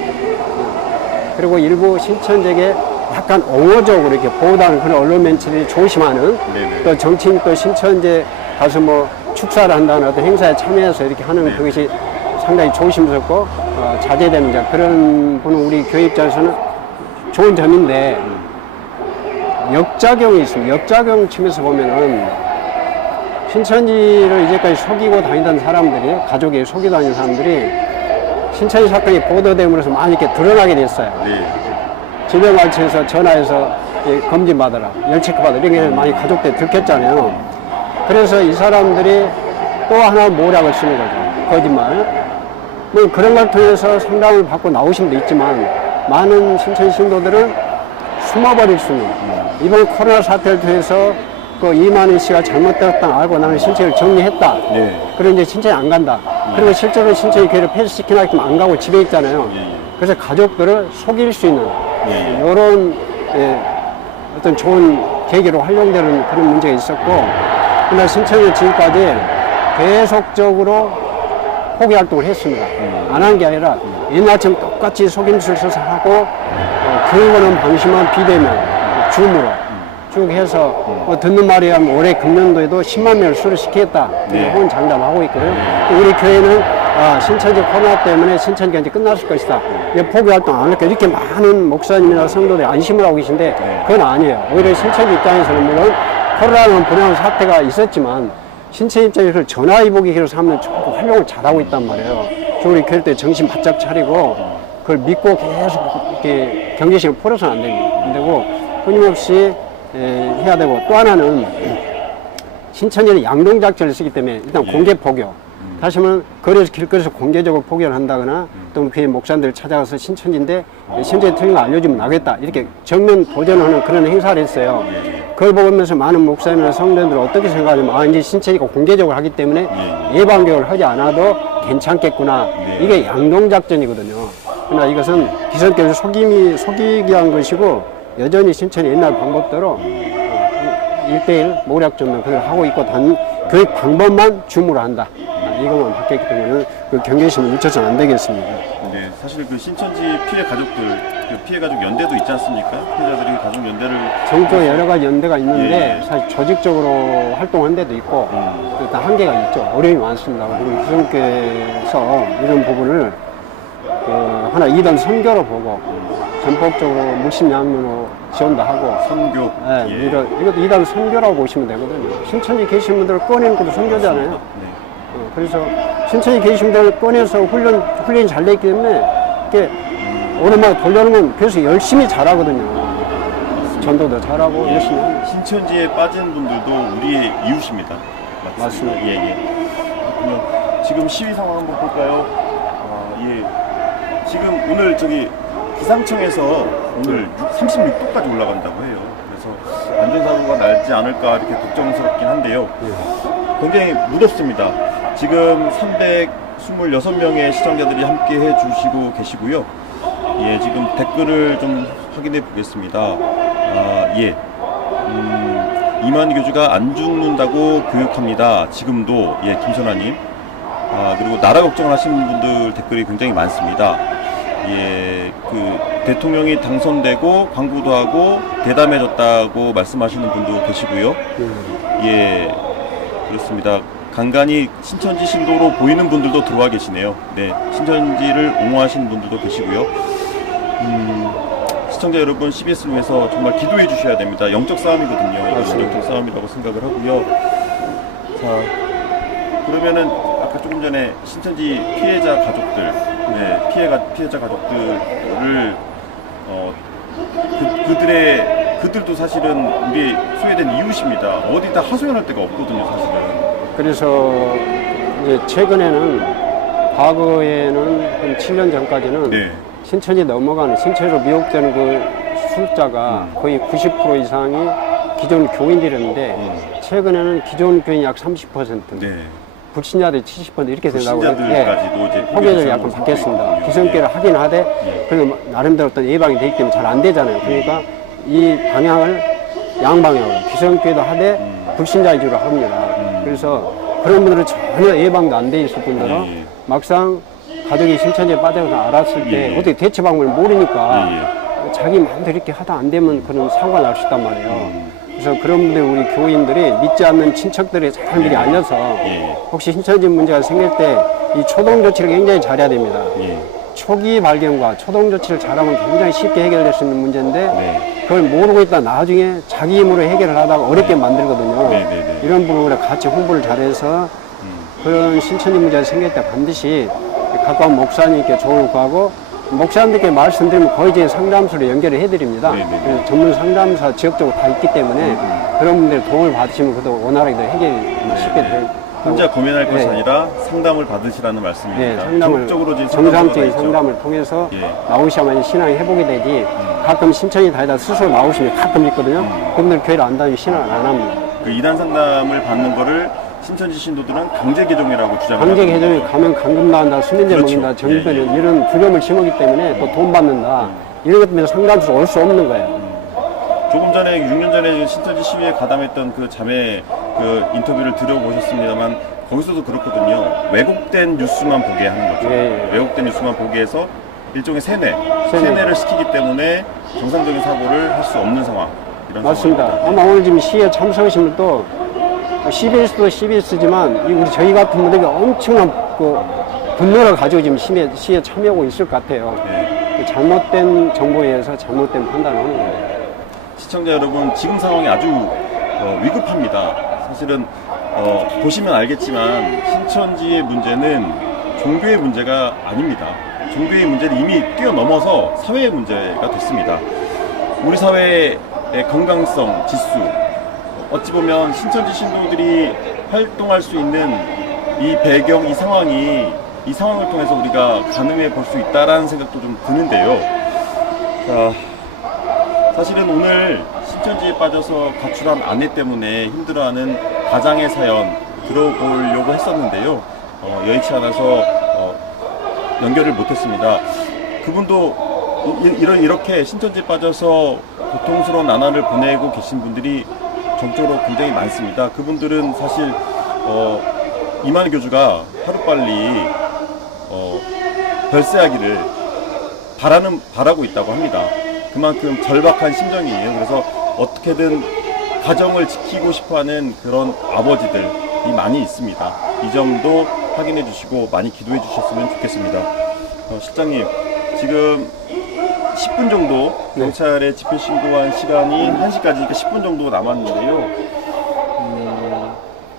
그리고 일부 신천지에게 약간 옹호적으로 이렇게 보도하는 그런 언론 매체들이 조심하는, 네네. 또 정치인 또 신천지에 가서 뭐 축사를 한다는 어떤 행사에 참여해서 이렇게 하는 네. 그것이 상당히 조심스럽고 자제되는 점, 그런 분은 우리 교회 입장에서는 좋은 점인데 역작용이 있습니다. 역작용 측면에서 보면은 신천지를 이제까지 속이고 다니던 사람들이, 가족이 속이고 다니는 사람들이 신천지 사건이 보도됨으로써 많이 이렇게 드러나게 됐어요. 네. 질병관리청에서 전화해서 검진받아라, 열체크받아라, 이런 게 많이 가족들이 들켰잖아요. 그래서 이 사람들이 또 하나 모략을 쓰는 거죠. 거짓말. 뭐 그런 걸 통해서 상담을 받고 나오신 분도 있지만, 많은 신천지 신도들은 숨어버릴 수 있는, 이번 코로나 사태를 통해서 그 이만희 씨가 잘못되었다 알고 나는 신천지를 정리했다. 네. 그리고 이제 신천지 안 간다. 그리고 실제로 신천지 교회를 폐쇄시켜놨기 때문에 안 가고 집에 있잖아요. 그래서 가족들을 속일 수 있는 이런 어떤 좋은 계기로 활용되는 그런 문제가 있었고, 그러나 신천지 지금까지 계속적으로 포기 활동을 했습니다. 안 한 게 아니라 옛날처럼 똑같이 속임수를 써서 하고, 교육하는 방식만 비대면, 줌으로 쭉 해서 뭐 듣는 말이 하면 올해 금년도에도 10만 명을 수료시키겠다. 네. 혹은 장담하고 있거든요. 우리 교회는 신천지 코로나 때문에 신천지가 이제 끝났을 것이다. 포기 활동 안 할까. 이렇게 많은 목사님이나 성도들이 안심을 하고 계신데 그건 아니에요. 오히려 신천지 입장에서는 물론 코로나는 분야의 사태가 있었지만 신천지 입장에서 전화위복이기로 삼는 활용을 잘하고 있단 말이에요. 우리 교회 때 정신 바짝 차리고 그걸 믿고 계속 이렇게 경계심을 풀어서는 안 되고 끊임없이 해야 되고, 또 하나는 신천지는 양동작전을 쓰기 때문에 일단 공개 포교, 다시 하면 거리에서 길거리에서 공개적으로 포교를 한다거나 또 교회 목사님들 찾아가서 신천지인데 신천지 틀린 거 알려주면 나겠다, 이렇게 정면 도전하는 그런 행사를 했어요. 그걸 보면서 많은 목사님이나 성도들은 어떻게 생각하냐면, 이제 신천지가 공개적으로 하기 때문에 예방교육을 하지 않아도 괜찮겠구나. 이게 양동작전이거든요. 그러나 이것은 기성교회에서 속이기 위한 것이고, 여전히 신천지 옛날 방법대로 1대1 모략전만 그걸 하고 있고, 그 방법만 줌으로 한다. 이것만 바뀌었기 때문에 그 경계심을 늦춰서는 안 되겠습니다. 네, 사실 그 신천지 피해 가족들, 그 피해 가족 연대도 있지 않습니까? 피해자들이 가족 연대를 전국에 여러 가지 연대가 있는데 예. 사실 조직적으로 활동한 데도 있고 일단 한계가 있죠. 어려움이 많습니다. 그리고 기성교회에서 이런 부분을 하나 이단 선교로 보고 전폭적으로 물심양면으로 지원도 하고 선교. 네, 이것도 이단 선교라고 보시면 되거든요. 신천지 계신 분들을 꺼내는 것도 선교잖아요. 네. 그래서 신천지 계신 분들을 꺼내서 훈련이 잘 됐기 때문에 이렇게 오랜만에 돌려놓으면 그래서 열심히 잘하거든요. 전도도 잘하고 열심히 합니다. 신천지에 빠진 분들도 우리의 이웃입니다. 맞습니다. 예, 예. 그러면 지금 시위 상황 한번 볼까요? 예. 지금 오늘 저기 기상청에서 오늘 36도까지 올라간다고 해요. 그래서 안전사고가 날지 않을까 이렇게 걱정스럽긴 한데요. 굉장히 무덥습니다. 지금 326명의 시청자들이 함께 해주시고 계시고요. 예, 지금 댓글을 좀 확인해 보겠습니다. 예. 이만희 교주가 안 죽는다고 교육합니다. 지금도. 예, 김선아님. 그리고 나라 걱정을 하시는 분들 댓글이 굉장히 많습니다. 예, 그 대통령이 당선되고 광고도 하고 대담해졌다고 말씀하시는 분도 계시고요. 예, 그렇습니다. 간간히 신천지 신도로 보이는 분들도 들어와 계시네요. 네, 신천지를 옹호하시는 분들도 계시고요. 시청자 여러분, CBS를 위해서 정말 기도해 주셔야 됩니다. 영적 싸움이거든요. 이것은 영적 싸움이라고 생각을 하고요. 자, 그러면은 아까 조금 전에 신천지 피해자 가족들, 피해자 가족들을 그들도 사실은 우리 소외된 이웃입니다. 어디다 하소연할 데가 없거든요, 사실은. 그래서 이제 최근에는, 과거에는 한 7년 전까지는 네. 신천지 넘어가는, 신천지로 미혹되는 그 숫자가 거의 90% 이상이 기존 교인들이었는데 최근에는 기존 교인 약 30%, 네. 불신자들이 70% 이렇게 된다고 불신자들까지도 이제 포교를 약간 받겠습니다. 기성교를 하긴 하되 그리고 나름대로 어떤 예방이 되기 때문에 잘 안 되잖아요. 그러니까 이 방향을 양방향으로 기성교회도 하되 불신자 위주로 합니다. 그래서 그런 분들은 전혀 예방도 안 돼 있을 뿐더러 예. 막상 가족이 신천지에 빠져서 알았을 때 예. 어떻게 대처 방법을 모르니까 예. 자기 마음대로 이렇게 하다 안 되면 그런 사고가 날 수 있단 말이에요. 그래서 그런 분들 우리 교인들이 믿지 않는 친척들이 잘 미리 알려서 예. 혹시 신천지 문제가 생길 때 이 초동 조치를 굉장히 잘해야 됩니다. 예. 초기 발견과 초동 조치를 잘하면 굉장히 쉽게 해결될 수 있는 문제인데 네. 그걸 모르고 있다 나중에 자기 힘으로 해결을 하다가 어렵게 만들거든요. 네, 네, 네. 이런 부분을 같이 홍보를 잘해서 그런 신천지 문제가 생길 때 반드시 가까운 목사님께 조언을 구하고 목사님들께 말씀드리면 거의 이제 상담소로 연결을 해드립니다. 네, 네, 네. 그래서 전문 상담사 지역적으로 다 있기 때문에 그런 분들 도움을 받으시면 그래도 원활하게 해결이 쉽게 돼요. 혼자 고민할 것이 네. 아니라 상담을 받으시라는 말씀입니다. 네, 상담을 적극적으로 지금 정상적인 상담을 상담을 통해서 예. 나오셔야만 신앙이 회복이 되지 가끔 신천이 다니다 스스로 나오시면 가끔 있거든요. 그분들 교회를 안 다니면 신앙을 안 합니다. 그 이단 상담을 받는 거를 신천지 신도들은 강제 개종이라고 주장합니다. 강제 개정에 가면 감금 나간다, 수면제 그렇죠. 먹는다, 정변이 예, 예. 이런 두려움을 심었기 때문에 또 돈 받는다 이런 것 때문에 상담소로 올 수 없는 거예요. 조금 전에 6년 전에 신천지 시위에 가담했던 그 자매 그 인터뷰를 들어보셨습니다만 거기서도 그렇거든요. 왜곡된 뉴스만 보게 하는 거죠. 예, 예. 왜곡된 뉴스만 보게 해서 일종의 세뇌를 시키기 때문에 정상적인 사고를 할 수 없는 상황. 이런 맞습니다. 상황입니다. 아마 오늘 지금 시위에 참석하신 분도 CBS도 CBS지만 우리 저희 같은 분들이 엄청난 그 분노를 가지고 지금 시위에 참여하고 있을 것 같아요. 네. 잘못된 정보에 의해서 잘못된 판단을 하는 거예요. 시청자 여러분, 지금 상황이 아주 위급합니다. 사실은 보시면 알겠지만 신천지의 문제는 종교의 문제가 아닙니다. 종교의 문제를 이미 뛰어넘어서 사회의 문제가 됐습니다. 우리 사회의 건강성 지수, 어찌 보면 신천지 신도들이 활동할 수 있는 이 배경, 이 상황을 통해서 우리가 가늠해 볼 수 있다라는 생각도 좀 드는데요. 자, 사실은 오늘 신천지에 빠져서 가출한 아내 때문에 힘들어하는 가장의 사연 들어보려고 했었는데요. 여의치 않아서 연결을 못했습니다. 그분도 이렇게 신천지에 빠져서 고통스러운 나날을 보내고 계신 분들이 정적으로 굉장히 많습니다. 그분들은 사실 이만희 교주가 하루빨리 별세하기를 바라고 있다고 합니다. 그만큼 절박한 심정이에요. 그래서 어떻게든 가정을 지키고 싶어하는 그런 아버지들이 많이 있습니다. 이 점도 확인해 주시고 많이 기도해 주셨으면 좋겠습니다. 실장님, 지금 10분 정도 경찰에 집회 신고한 시간이 1시까지니까 10분 정도 남았는데요.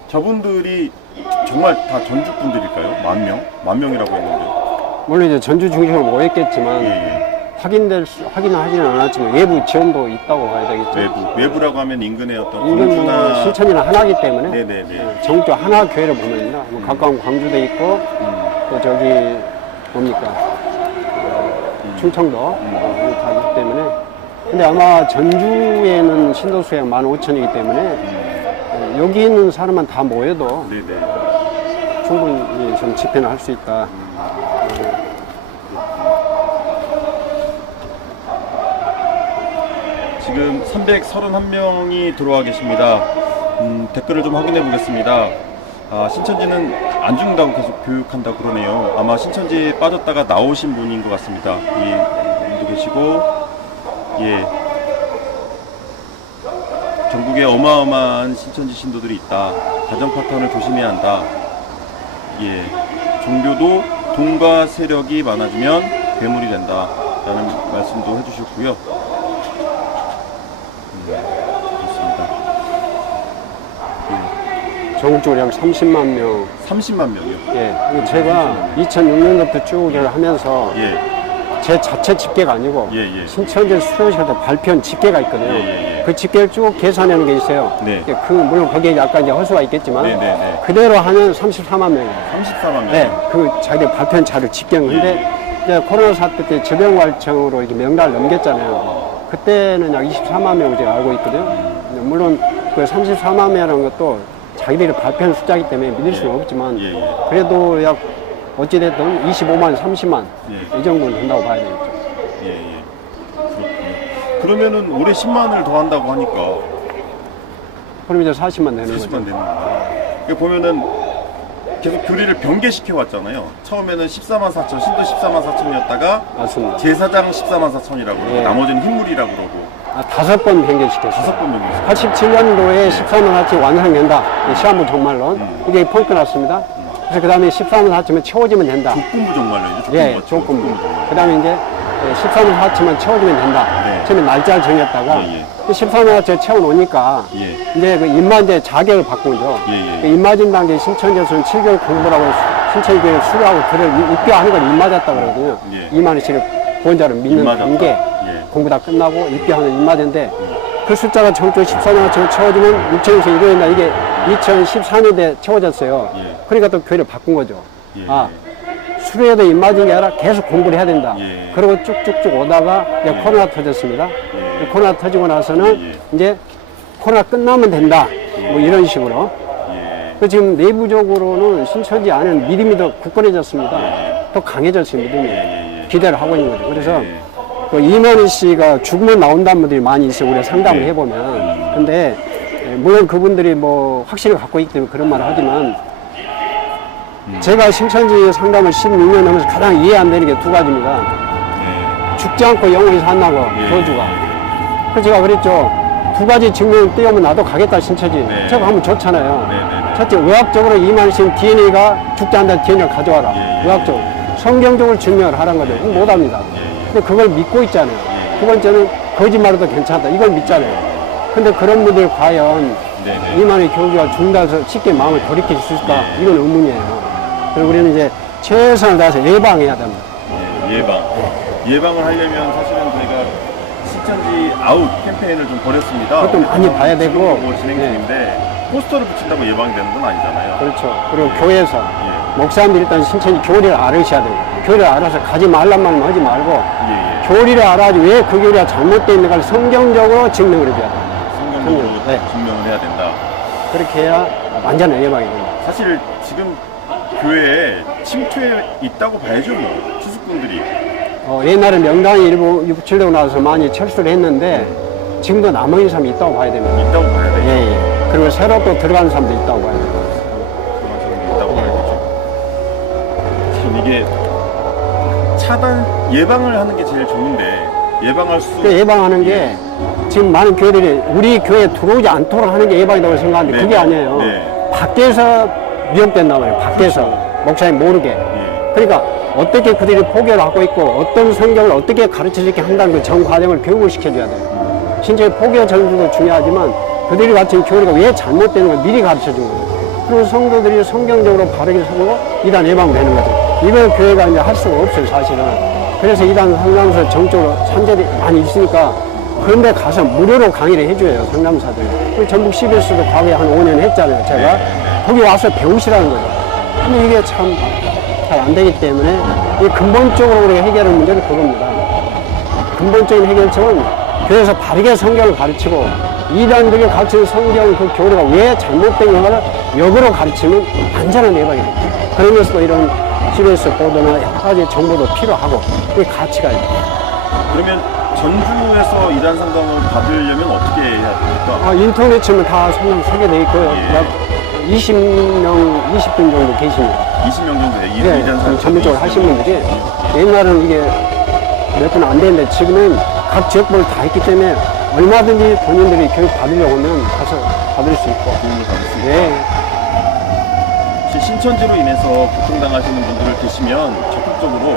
저분들이 정말 다 전주 분들일까요? 만 명이라고 했는데. 물론 이제 전주 중심으로 모였겠지만 예. 확인은 하지는 않았지만 외부 지원도 있다고 봐야 되겠죠. 외부라고 하면 인근의 어떤 인근 광주나 신천지는 하나이기 때문에 네네네. 전국적 하나 교회를 보면요. 가까운 광주도 있고 또 저기 뭡니까 충청도 다 있기 때문에 근데 아마 전주에는 신도수가 15,000이기 때문에 여기 있는 사람만 다 모여도 네네. 충분히 좀 집회는 할 수 있다. 지금 331명이 들어와 계십니다. 댓글을 좀 확인해 보겠습니다. 신천지는 안 죽는다고 계속 교육한다고 그러네요. 아마 신천지에 빠졌다가 나오신 분인 것 같습니다. 분도 계시고, 전국에 어마어마한 신천지 신도들이 있다. 가정 파탄을 조심해야 한다. 종교도 돈과 세력이 많아지면 괴물이 된다. 라는 말씀도 해주셨고요. 그렇습니다. 전국적으로 약 30만 명. 30만 명이요? 예. 제가 2006년부터 쭉 일을 하면서 제 자체 집계가 아니고 신천지 수련시설 때 발표한 집계가 있거든요. 그 집계를 쭉 계산하는 게 있어요. 네. 물론 거기에 약간 이제 허수가 있겠지만 네네네. 그대로 하면 34만 명이에요. 34만 명? 네. 그 자기들 발표한 자료 집계는. 근데 이제 코로나 사태 때 질병관리청으로 이렇게 명단을 넘겼잖아요. 그때는 약 24만 명을 제가 알고 있거든요. 물론 그 34만 명이라는 것도 자기들이 발표한 숫자이기 때문에 믿을 수는 없지만 그래도 약 어찌됐든 25만, 30만 이 정도는 된다고 봐야 되겠죠. 그렇군요. 그러면은 올해 10만을 더 한다고 하니까 그럼 이제 40만 되는 40만 거죠. 되는 거예요. 이거 보면은 계속 교리를 변개시켜 왔잖아요. 처음에는 14만 4천, 신도 14만 4천이었다가 맞습니다. 제사장 14만 4천이라고 그러고 예. 나머지는 흰물이라고 그러고 5번 변경시켰어요. 5번 변개시켰어요. 87년도에 14만 4천 완성된다. 이 시한부 종말론. 이게 펑크 났습니다. 그래서 그 다음에 14만 4천만 채워지면 된다. 조건부 정말로 예, 조건부. 그 다음에 이제 14만 4천만 채워지면 된다. 네. 처음에 날짜를 정했다가 예, 예. 14만 4천 채워놓으니까 예. 이제 그 임마제 자격을 바꾸죠. 예, 예. 그 임마진 단계 신천지에서는 7개월 공부라고 신천지교회 수료하고 글을 입교하는 걸 임마졌다 그러거든요. 예. 이만희씨를 구원자를 믿는 임마졌다. 단계 예. 공부 다 끝나고 입교하는 임마제인데 그 숫자가 정확히 14만 4천 채워지면 6천에서 이루어진다. 이게 2014년에 채워졌어요. 예. 그러니까 또 교회를 바꾼 거죠. 예. 아, 수료에도 임마진 게 아니라 계속 공부를 해야 된다. 예. 그리고 쭉쭉쭉 오다가 이제 예. 코로나 터졌습니다. 예. 코로나 터지고 나서는 예. 이제 코로나 끝나면 된다. 뭐 이런 식으로. 예. 그 지금 내부적으로는 신천지 안에는 믿음이 더 굳건해졌습니다. 더 강해졌어요, 믿음이. 기대를 하고 있는 거죠. 그래서 예. 그 이만희 씨가 죽으면 나온다는 분들이 많이 있어요. 우리가 상담을 네. 해보면. 근데 물론 그분들이 뭐 확신을 갖고 있기 때문에 그런 말을 하지만 제가 신천지 상담을 16년 하면서 가장 이해 안 되는 게 두 가지입니다. 예. 죽지 않고 영원히 산다고 예. 교주가. 그래서 제가 그랬죠. 두 가지 증명을 떼오면 나도 가겠다 신천지. 네. 저거 하면 좋잖아요. 네. 첫째, 의학적으로 이만희 씨는 DNA가 죽지 않는다는 DNA를 가져와라. 예. 의학적으로. 성경적으로 증명을 하라는 거죠. 그건 못합니다. 근데 그걸 믿고 있잖아요. 두 번째는 거짓말해도 괜찮다. 이걸 믿잖아요. 근데 그런 분들 과연 네. 이만희 교주가 죽는다서 쉽게 마음을 돌이킬 수 있을까? 예. 이건 의문이에요. 그리고 우리는 이제 최선을 다해서 예방해야 됩니다. 예. 예방을 하려면 사실은 저희가 신천지 아웃 캠페인을 좀 벌였습니다. 그것도 많이 봐야 되고. 지금도 뭐 진행 네. 중인데 포스터를 붙인다고 예방이 되는 건 아니잖아요. 그렇죠. 그리고 교회에서 예. 목사님들이 일단 신천지 교리를 알으셔야 돼요. 교리를 알아서 가지 말란 말만 하지 말고 예. 교리를 알아야지 왜 그 교리가 잘못되어 있는가를 성경적으로 증명을 해줘야 돼요. 성경적으로 네. 증명을 해야 된다. 그렇게 해야 완전한 예방이 됩니다. 사실 지금 교회에 침투해 있다고 봐야죠, 뭐 추수꾼들이. 옛날에 명당이 일부 유치되고 나서 많이 철수를 했는데 지금도 남아있는 사람이 있다고 봐야 됩니다. 있다고 봐야 되죠. 예. 그리고 새로 또 들어가는 사람도 있다고 봐야 돼요. 그런 사람이 있다고 봐야 되죠. 참 이게 차단 예방을 하는 게 제일 좋은데 예방할 수 그 예방하는 게 지금 많은 교회들이 우리 교회에 들어오지 않도록 하는 게 예방이라고 생각하는데 네. 그게 아니에요. 네. 밖에서 미혹된단 말이에요. 밖에서. 그렇죠. 목사님 모르게. 예. 그러니까 어떻게 그들이 포교를 하고 있고 어떤 성경을 어떻게 가르칠 수 있게 한다는 그 전 과정을 교육을 시켜줘야 돼요. 진짜 포교 전수도 중요하지만 그들이 가르친 교리가 왜 잘못되는 걸 미리 가르쳐 주는 거예요. 그리고 성도들이 성경적으로 바르게 서고 이단 예방되는 거죠. 이걸 교회가 이제 할 수가 없어요, 사실은. 그래서 이단 상담소 정적으로 산재들이 많이 있으니까 그런데 가서 무료로 강의를 해줘요, 상담사들이. 그 전북 CBS도 과거에 한 5년 했잖아요, 제가. 거기 와서 배우시라는 거죠. 근데 이게 참 잘 안 되기 때문에 이 근본적으로 우리가 해결할 문제는 그겁니다. 근본적인 해결책은 교회에서 바르게 성경을 가르치고 이단들이 가르치는 성경 그 교리가 왜 잘못된 것을 역으로 가르치면 안전한 예방이 됩니다. 그러면서도 이런 CBS 보도나 여러 가지 정보도 필요하고 그게 가치가 있다. 그러면 전주에서 이단 상담을 받으려면 어떻게 해야 됩니까? 인터넷 치면 다 상담 소개되어 있고요. 예. 약 20명, 20분 정도 계십니다. 20명 정도 돼요. 네, 이단 상담 전문적으로 하신 분들이 옛날은 이게 몇 분 안 되는데 지금은 각 지역별로 다 있기 때문에 얼마든지 본인들이 교육 받으려고 하면 가서 받을 수 있고. 도움을 받을 수 있다. 네. 혹시 신천지로 인해서 고통당하시는 분들 계시면 적극적으로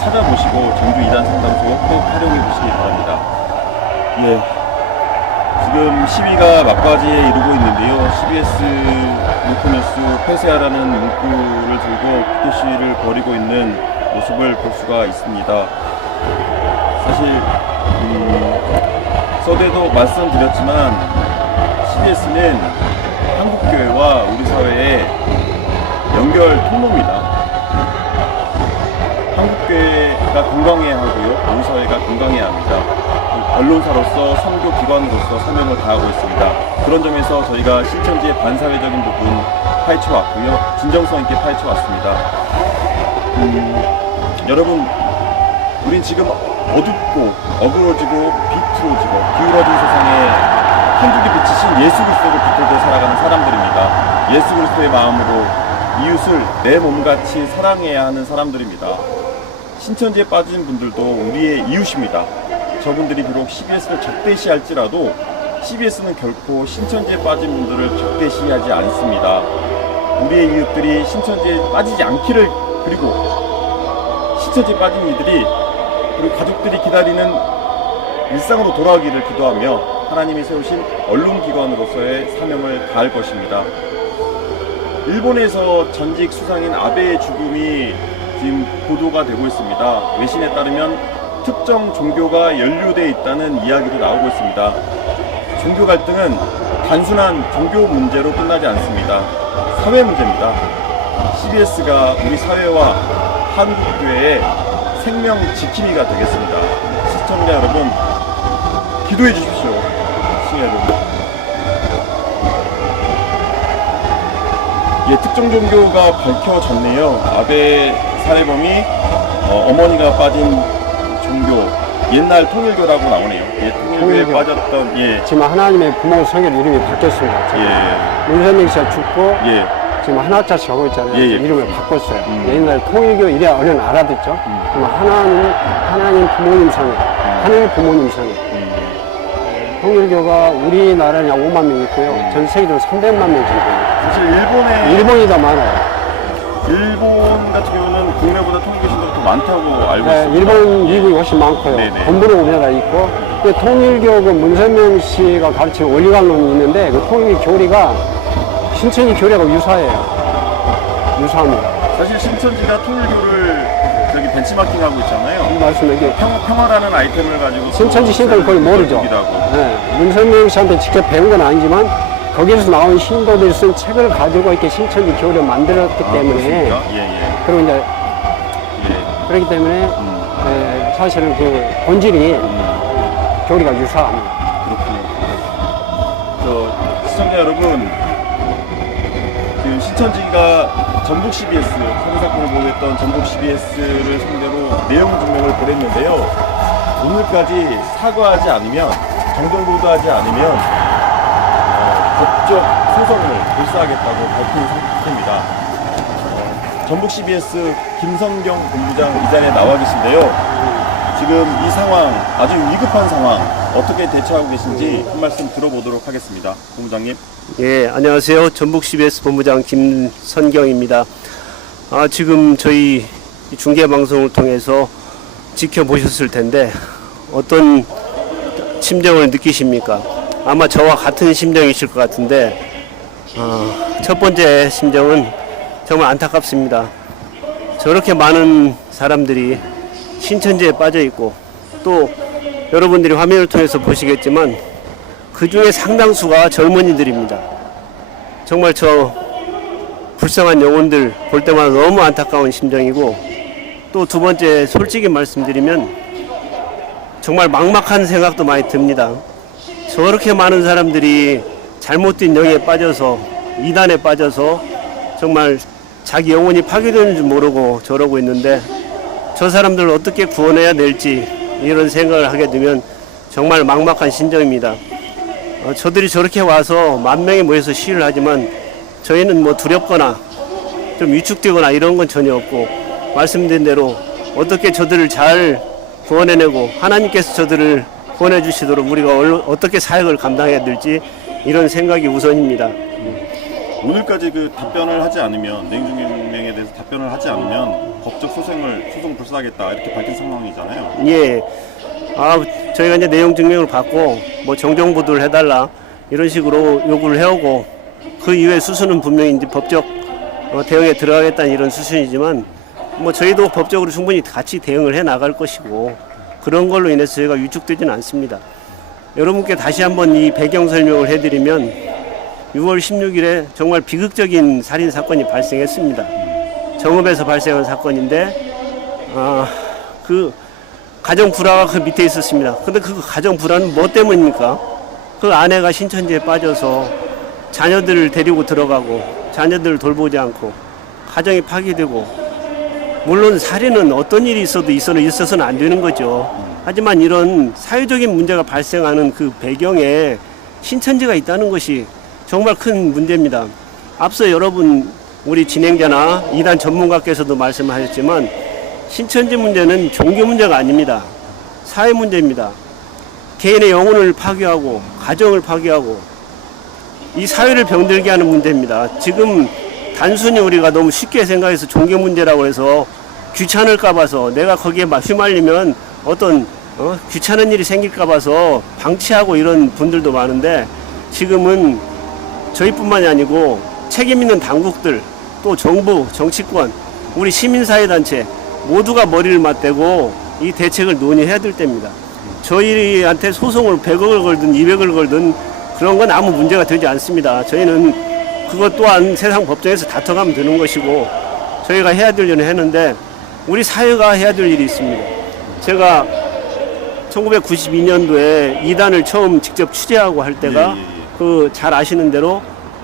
찾아보시고 전주 이단 상담소 꼭 활용해 보시기 바랍니다. 예. 지금 시위가 막바지에 이르고 있는데요. CBS 뭉크뉴스 폐쇄하라는 문구를 들고 국도 시위를 벌이고 있는 모습을 볼 수가 있습니다. 사실 서두에도 말씀드렸지만 CBS는 한국교회와 우리 사회의 연결 통로입니다. 한국교회가 건강해야 하고요. 우리 사회가 건강해야 합니다. 언론사로서 선교기관으로서 사명을 다하고 있습니다. 그런 점에서 저희가 신천지의 반사회적인 부분 파헤쳐왔고요. 진정성 있게 파헤쳐왔습니다. 여러분, 우린 지금 어둡고 어그러지고 비틀어지고 기울어진 세상에 한 줄기 비치신 예수 그리스도를 붙들고 살아가는 사람들입니다. 예수 그리스도의 마음으로 이웃을 내 몸같이 사랑해야 하는 사람들입니다. 신천지에 빠진 분들도 우리의 이웃입니다. 저분들이 비록 CBS를 적대시할지라도 CBS는 결코 신천지에 빠진 분들을 적대시하지 않습니다. 우리의 이웃들이 신천지에 빠지지 않기를, 그리고 신천지에 빠진 이들이 그리고 가족들이 기다리는 일상으로 돌아오기를 기도하며 하나님이 세우신 언론기관으로서의 사명을 다할 것입니다. 일본에서 전직 수상인 아베의 죽음이 지금 보도가 되고 있습니다. 외신에 따르면 특정 종교가 연루되어 있다는 이야기도 나오고 있습니다. 종교 갈등은 단순한 종교 문제로 끝나지 않습니다. 사회 문제입니다. CBS가 우리 사회와 한국교회의 생명 지킴이가 되겠습니다. 시청자 여러분, 기도해 주십시오. 시청자 여러분. 예, 특정 종교가 밝혀졌네요. 아베 살해범이 어머니가 빠진 종교, 옛날 통일교라고 나오네요. 예, 통일교에 통일교. 빠졌던, 예, 지금 하나님의 부모 성결 이름이 바뀌었습니다. 예, 문선명 씨가 죽고 예, 지금 하나짜씩 하고 있잖아요. 예, 예. 이름을 바꿨어요. 옛날 통일교 이래야 얼른 알아듣죠. 그럼 하나님 부모님 성에, 하늘 부모님 성에. 통일교가 우리나라에 약 5만 명 있고요. 전 세계적으로 300만 명 정도 됩니다. 사실 일본이 더 많아요. 일본 같은 경우는 국내보다 통일교 신도가 더 많다고 알고 네, 있습니다. 일본 미국이 훨씬 많고요. 네네. 본부는 우리나라 있고, 그 통일교 그 문선명 씨가 가르치는 원리관론이 있는데 그 통일 교리가 신천지 교리하고 유사해요. 유사합니다. 사실 신천지가 통일교를 저기 벤치마킹하고 있잖아요. 말씀드린 게 평화라는 아이템을 가지고 신천지 신도를 거의 모르죠. 하기도 하고. 네, 문선명 씨한테 직접 배운 건 아니지만 거기서 나온 신도들이 쓴 책을 가지고 이렇게 신천지 교리를 만들었기 때문에 그렇습니까? 예, 예. 그리고 이제 예. 그렇기 때문에 사실은 그 본질이 교리가 유사합니다. 그렇군요. 시청자 여러분, 그 신천지가 전북 CBS 살인사건을 보도했던 전북 CBS를 상대로 내용 증명을 벌였는데요. 오늘까지 사과하지 않으면, 정정 보도하지 않으면 법적 소송을 불사하겠다고 밝힌 상태입니다. 전북 CBS 김성경 본부장 이 자리에 나와 계신데요. 지금 이 상황, 아주 위급한 상황, 어떻게 대처하고 계신지 한 말씀 들어보도록 하겠습니다. 본부장님. 예, 안녕하세요. 전북 CBS 본부장 김선경입니다. 지금 저희 중계 방송을 통해서 지켜보셨을 텐데 어떤 심정을 느끼십니까? 아마 저와 같은 심정이실 것 같은데 첫 번째 심정은 정말 안타깝습니다. 저렇게 많은 사람들이 신천지에 빠져 있고 또 여러분들이 화면을 통해서 보시겠지만 그 중에 상당수가 젊은이들입니다. 정말 저 불쌍한 영혼들 볼 때마다 너무 안타까운 심정이고, 또 두 번째 솔직히 말씀드리면 정말 막막한 생각도 많이 듭니다. 저렇게 많은 사람들이 잘못된 영에 빠져서, 이단에 빠져서 정말 자기 영혼이 파괴되는 줄 모르고 저러고 있는데 저 사람들을 어떻게 구원해야 될지 이런 생각을 하게 되면 정말 막막한 심정입니다. 저들이 저렇게 와서 만 명이 모여서 시위를 하지만 저희는 뭐 두렵거나 좀 위축되거나 이런 건 전혀 없고, 말씀드린 대로 어떻게 저들을 잘 구원해내고 하나님께서 저들을 구원해 주시도록 우리가 어떻게 사역을 감당해야 될지 이런 생각이 우선입니다. 오늘까지 그 답변을 하지 않으면, 내용 증명에 대해서 답변을 하지 않으면 법적 소송 불사하겠다 이렇게 밝힌 상황이잖아요. 예. 저희가 이제 내용 증명을 받고 뭐 정정 보도를 해달라 이런 식으로 요구를 해오고, 그 이후에 수순은 분명히 이제 법적 대응에 들어가겠다는 이런 수순이지만 뭐 저희도 법적으로 충분히 같이 대응을 해 나갈 것이고, 그런 걸로 인해서 저희가 위축되지는 않습니다. 여러분께 다시 한번 이 배경 설명을 해드리면 6월 16일에 정말 비극적인 살인 사건이 발생했습니다. 정읍에서 발생한 사건인데 그 가정 불화가 그 밑에 있었습니다. 근데 그 가정 불화는 뭐 때문입니까? 그 아내가 신천지에 빠져서 자녀들을 데리고 들어가고 자녀들을 돌보지 않고 가정이 파괴되고, 물론 살인은 어떤 일이 있어도 있어서는 안 되는 거죠. 하지만 이런 사회적인 문제가 발생하는 그 배경에 신천지가 있다는 것이 정말 큰 문제입니다. 앞서 여러분 우리 진행자나 이단 전문가께서도 말씀하셨지만 신천지 문제는 종교 문제가 아닙니다. 사회 문제입니다. 개인의 영혼을 파괴하고 가정을 파괴하고 이 사회를 병들게 하는 문제입니다. 지금 단순히 우리가 너무 쉽게 생각해서 종교 문제라고 해서 귀찮을까 봐서 내가 거기에 휘말리면 어떤 귀찮은 일이 생길까 봐서 방치하고 이런 분들도 많은데 지금은 저희뿐만이 아니고 책임 있는 당국들 또 정부, 정치권, 우리 시민사회단체 모두가 머리를 맞대고 이 대책을 논의해야 될 때입니다. 저희한테 소송을 100억을 걸든 200억을 걸든 그런 건 아무 문제가 되지 않습니다. 저희는 그것 또한 세상 법정에서 다퉈가면 되는 것이고 저희가 해야 될 일은 했는데 우리 사회가 해야 될 일이 있습니다. 제가 1992년도에 이단을 처음 직접 취재하고 할 때가 그 잘 아시는 대로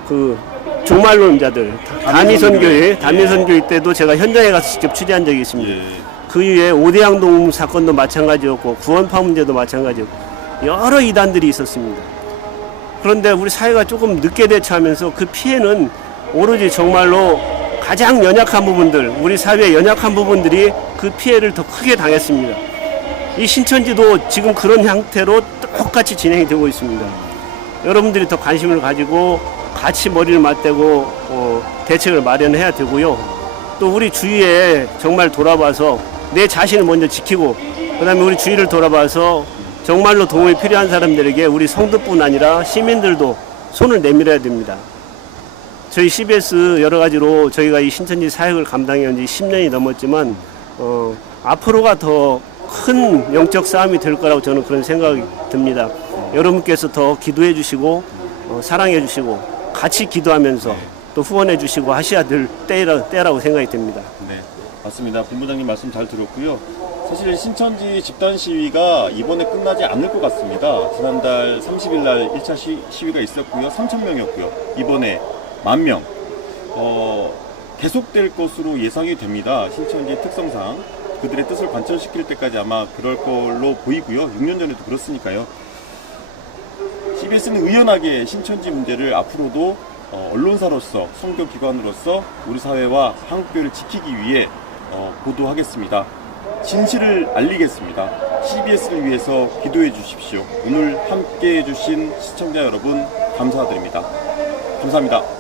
그 종말론자들 단미선교회 때도 제가 현장에 가서 직접 취재한 적이 있습니다. 그 이후에 오대양동 사건도 마찬가지였고 구원파 문제도 마찬가지였고 여러 이단들이 있었습니다. 그런데 우리 사회가 조금 늦게 대처하면서 그 피해는 오로지 정말로 가장 연약한 부분들, 우리 사회의 연약한 부분들이 그 피해를 더 크게 당했습니다. 이 신천지도 지금 그런 형태로 똑같이 진행이 되고 있습니다. 여러분들이 더 관심을 가지고 같이 머리를 맞대고 대책을 마련해야 되고요. 또 우리 주위에 정말 돌아봐서 내 자신을 먼저 지키고 그다음에 우리 주위를 돌아봐서 정말로 도움이 필요한 사람들에게 우리 성도뿐 아니라 시민들도 손을 내밀어야 됩니다. 저희 CBS 여러 가지로 저희가 이 신천지 사역을 감당해 온 지 10년이 넘었지만 앞으로가 더 큰 영적 싸움이 될 거라고 저는 그런 생각이 듭니다. 여러분께서 더 기도해 주시고 사랑해 주시고 같이 기도하면서 또 후원해 주시고 하셔야 될 때라고 생각이 듭니다. 네, 맞습니다. 본부장님 말씀 잘 들었고요. 사실 신천지 집단 시위가 이번에 끝나지 않을 것 같습니다. 지난달 30일 날 1차 시위가 있었고요. 3,000명이었고요. 이번에 10,000명. 계속될 것으로 예상이 됩니다. 신천지 특성상 그들의 뜻을 관철시킬 때까지 아마 그럴 걸로 보이고요. 6년 전에도 그렇으니까요. CBS는 의연하게 신천지 문제를 앞으로도 언론사로서 선교기관으로서 우리 사회와 한국교회를 지키기 위해 보도하겠습니다. 진실을 알리겠습니다. CBS를 위해서 기도해 주십시오. 오늘 함께 해주신 시청자 여러분 감사드립니다. 감사합니다.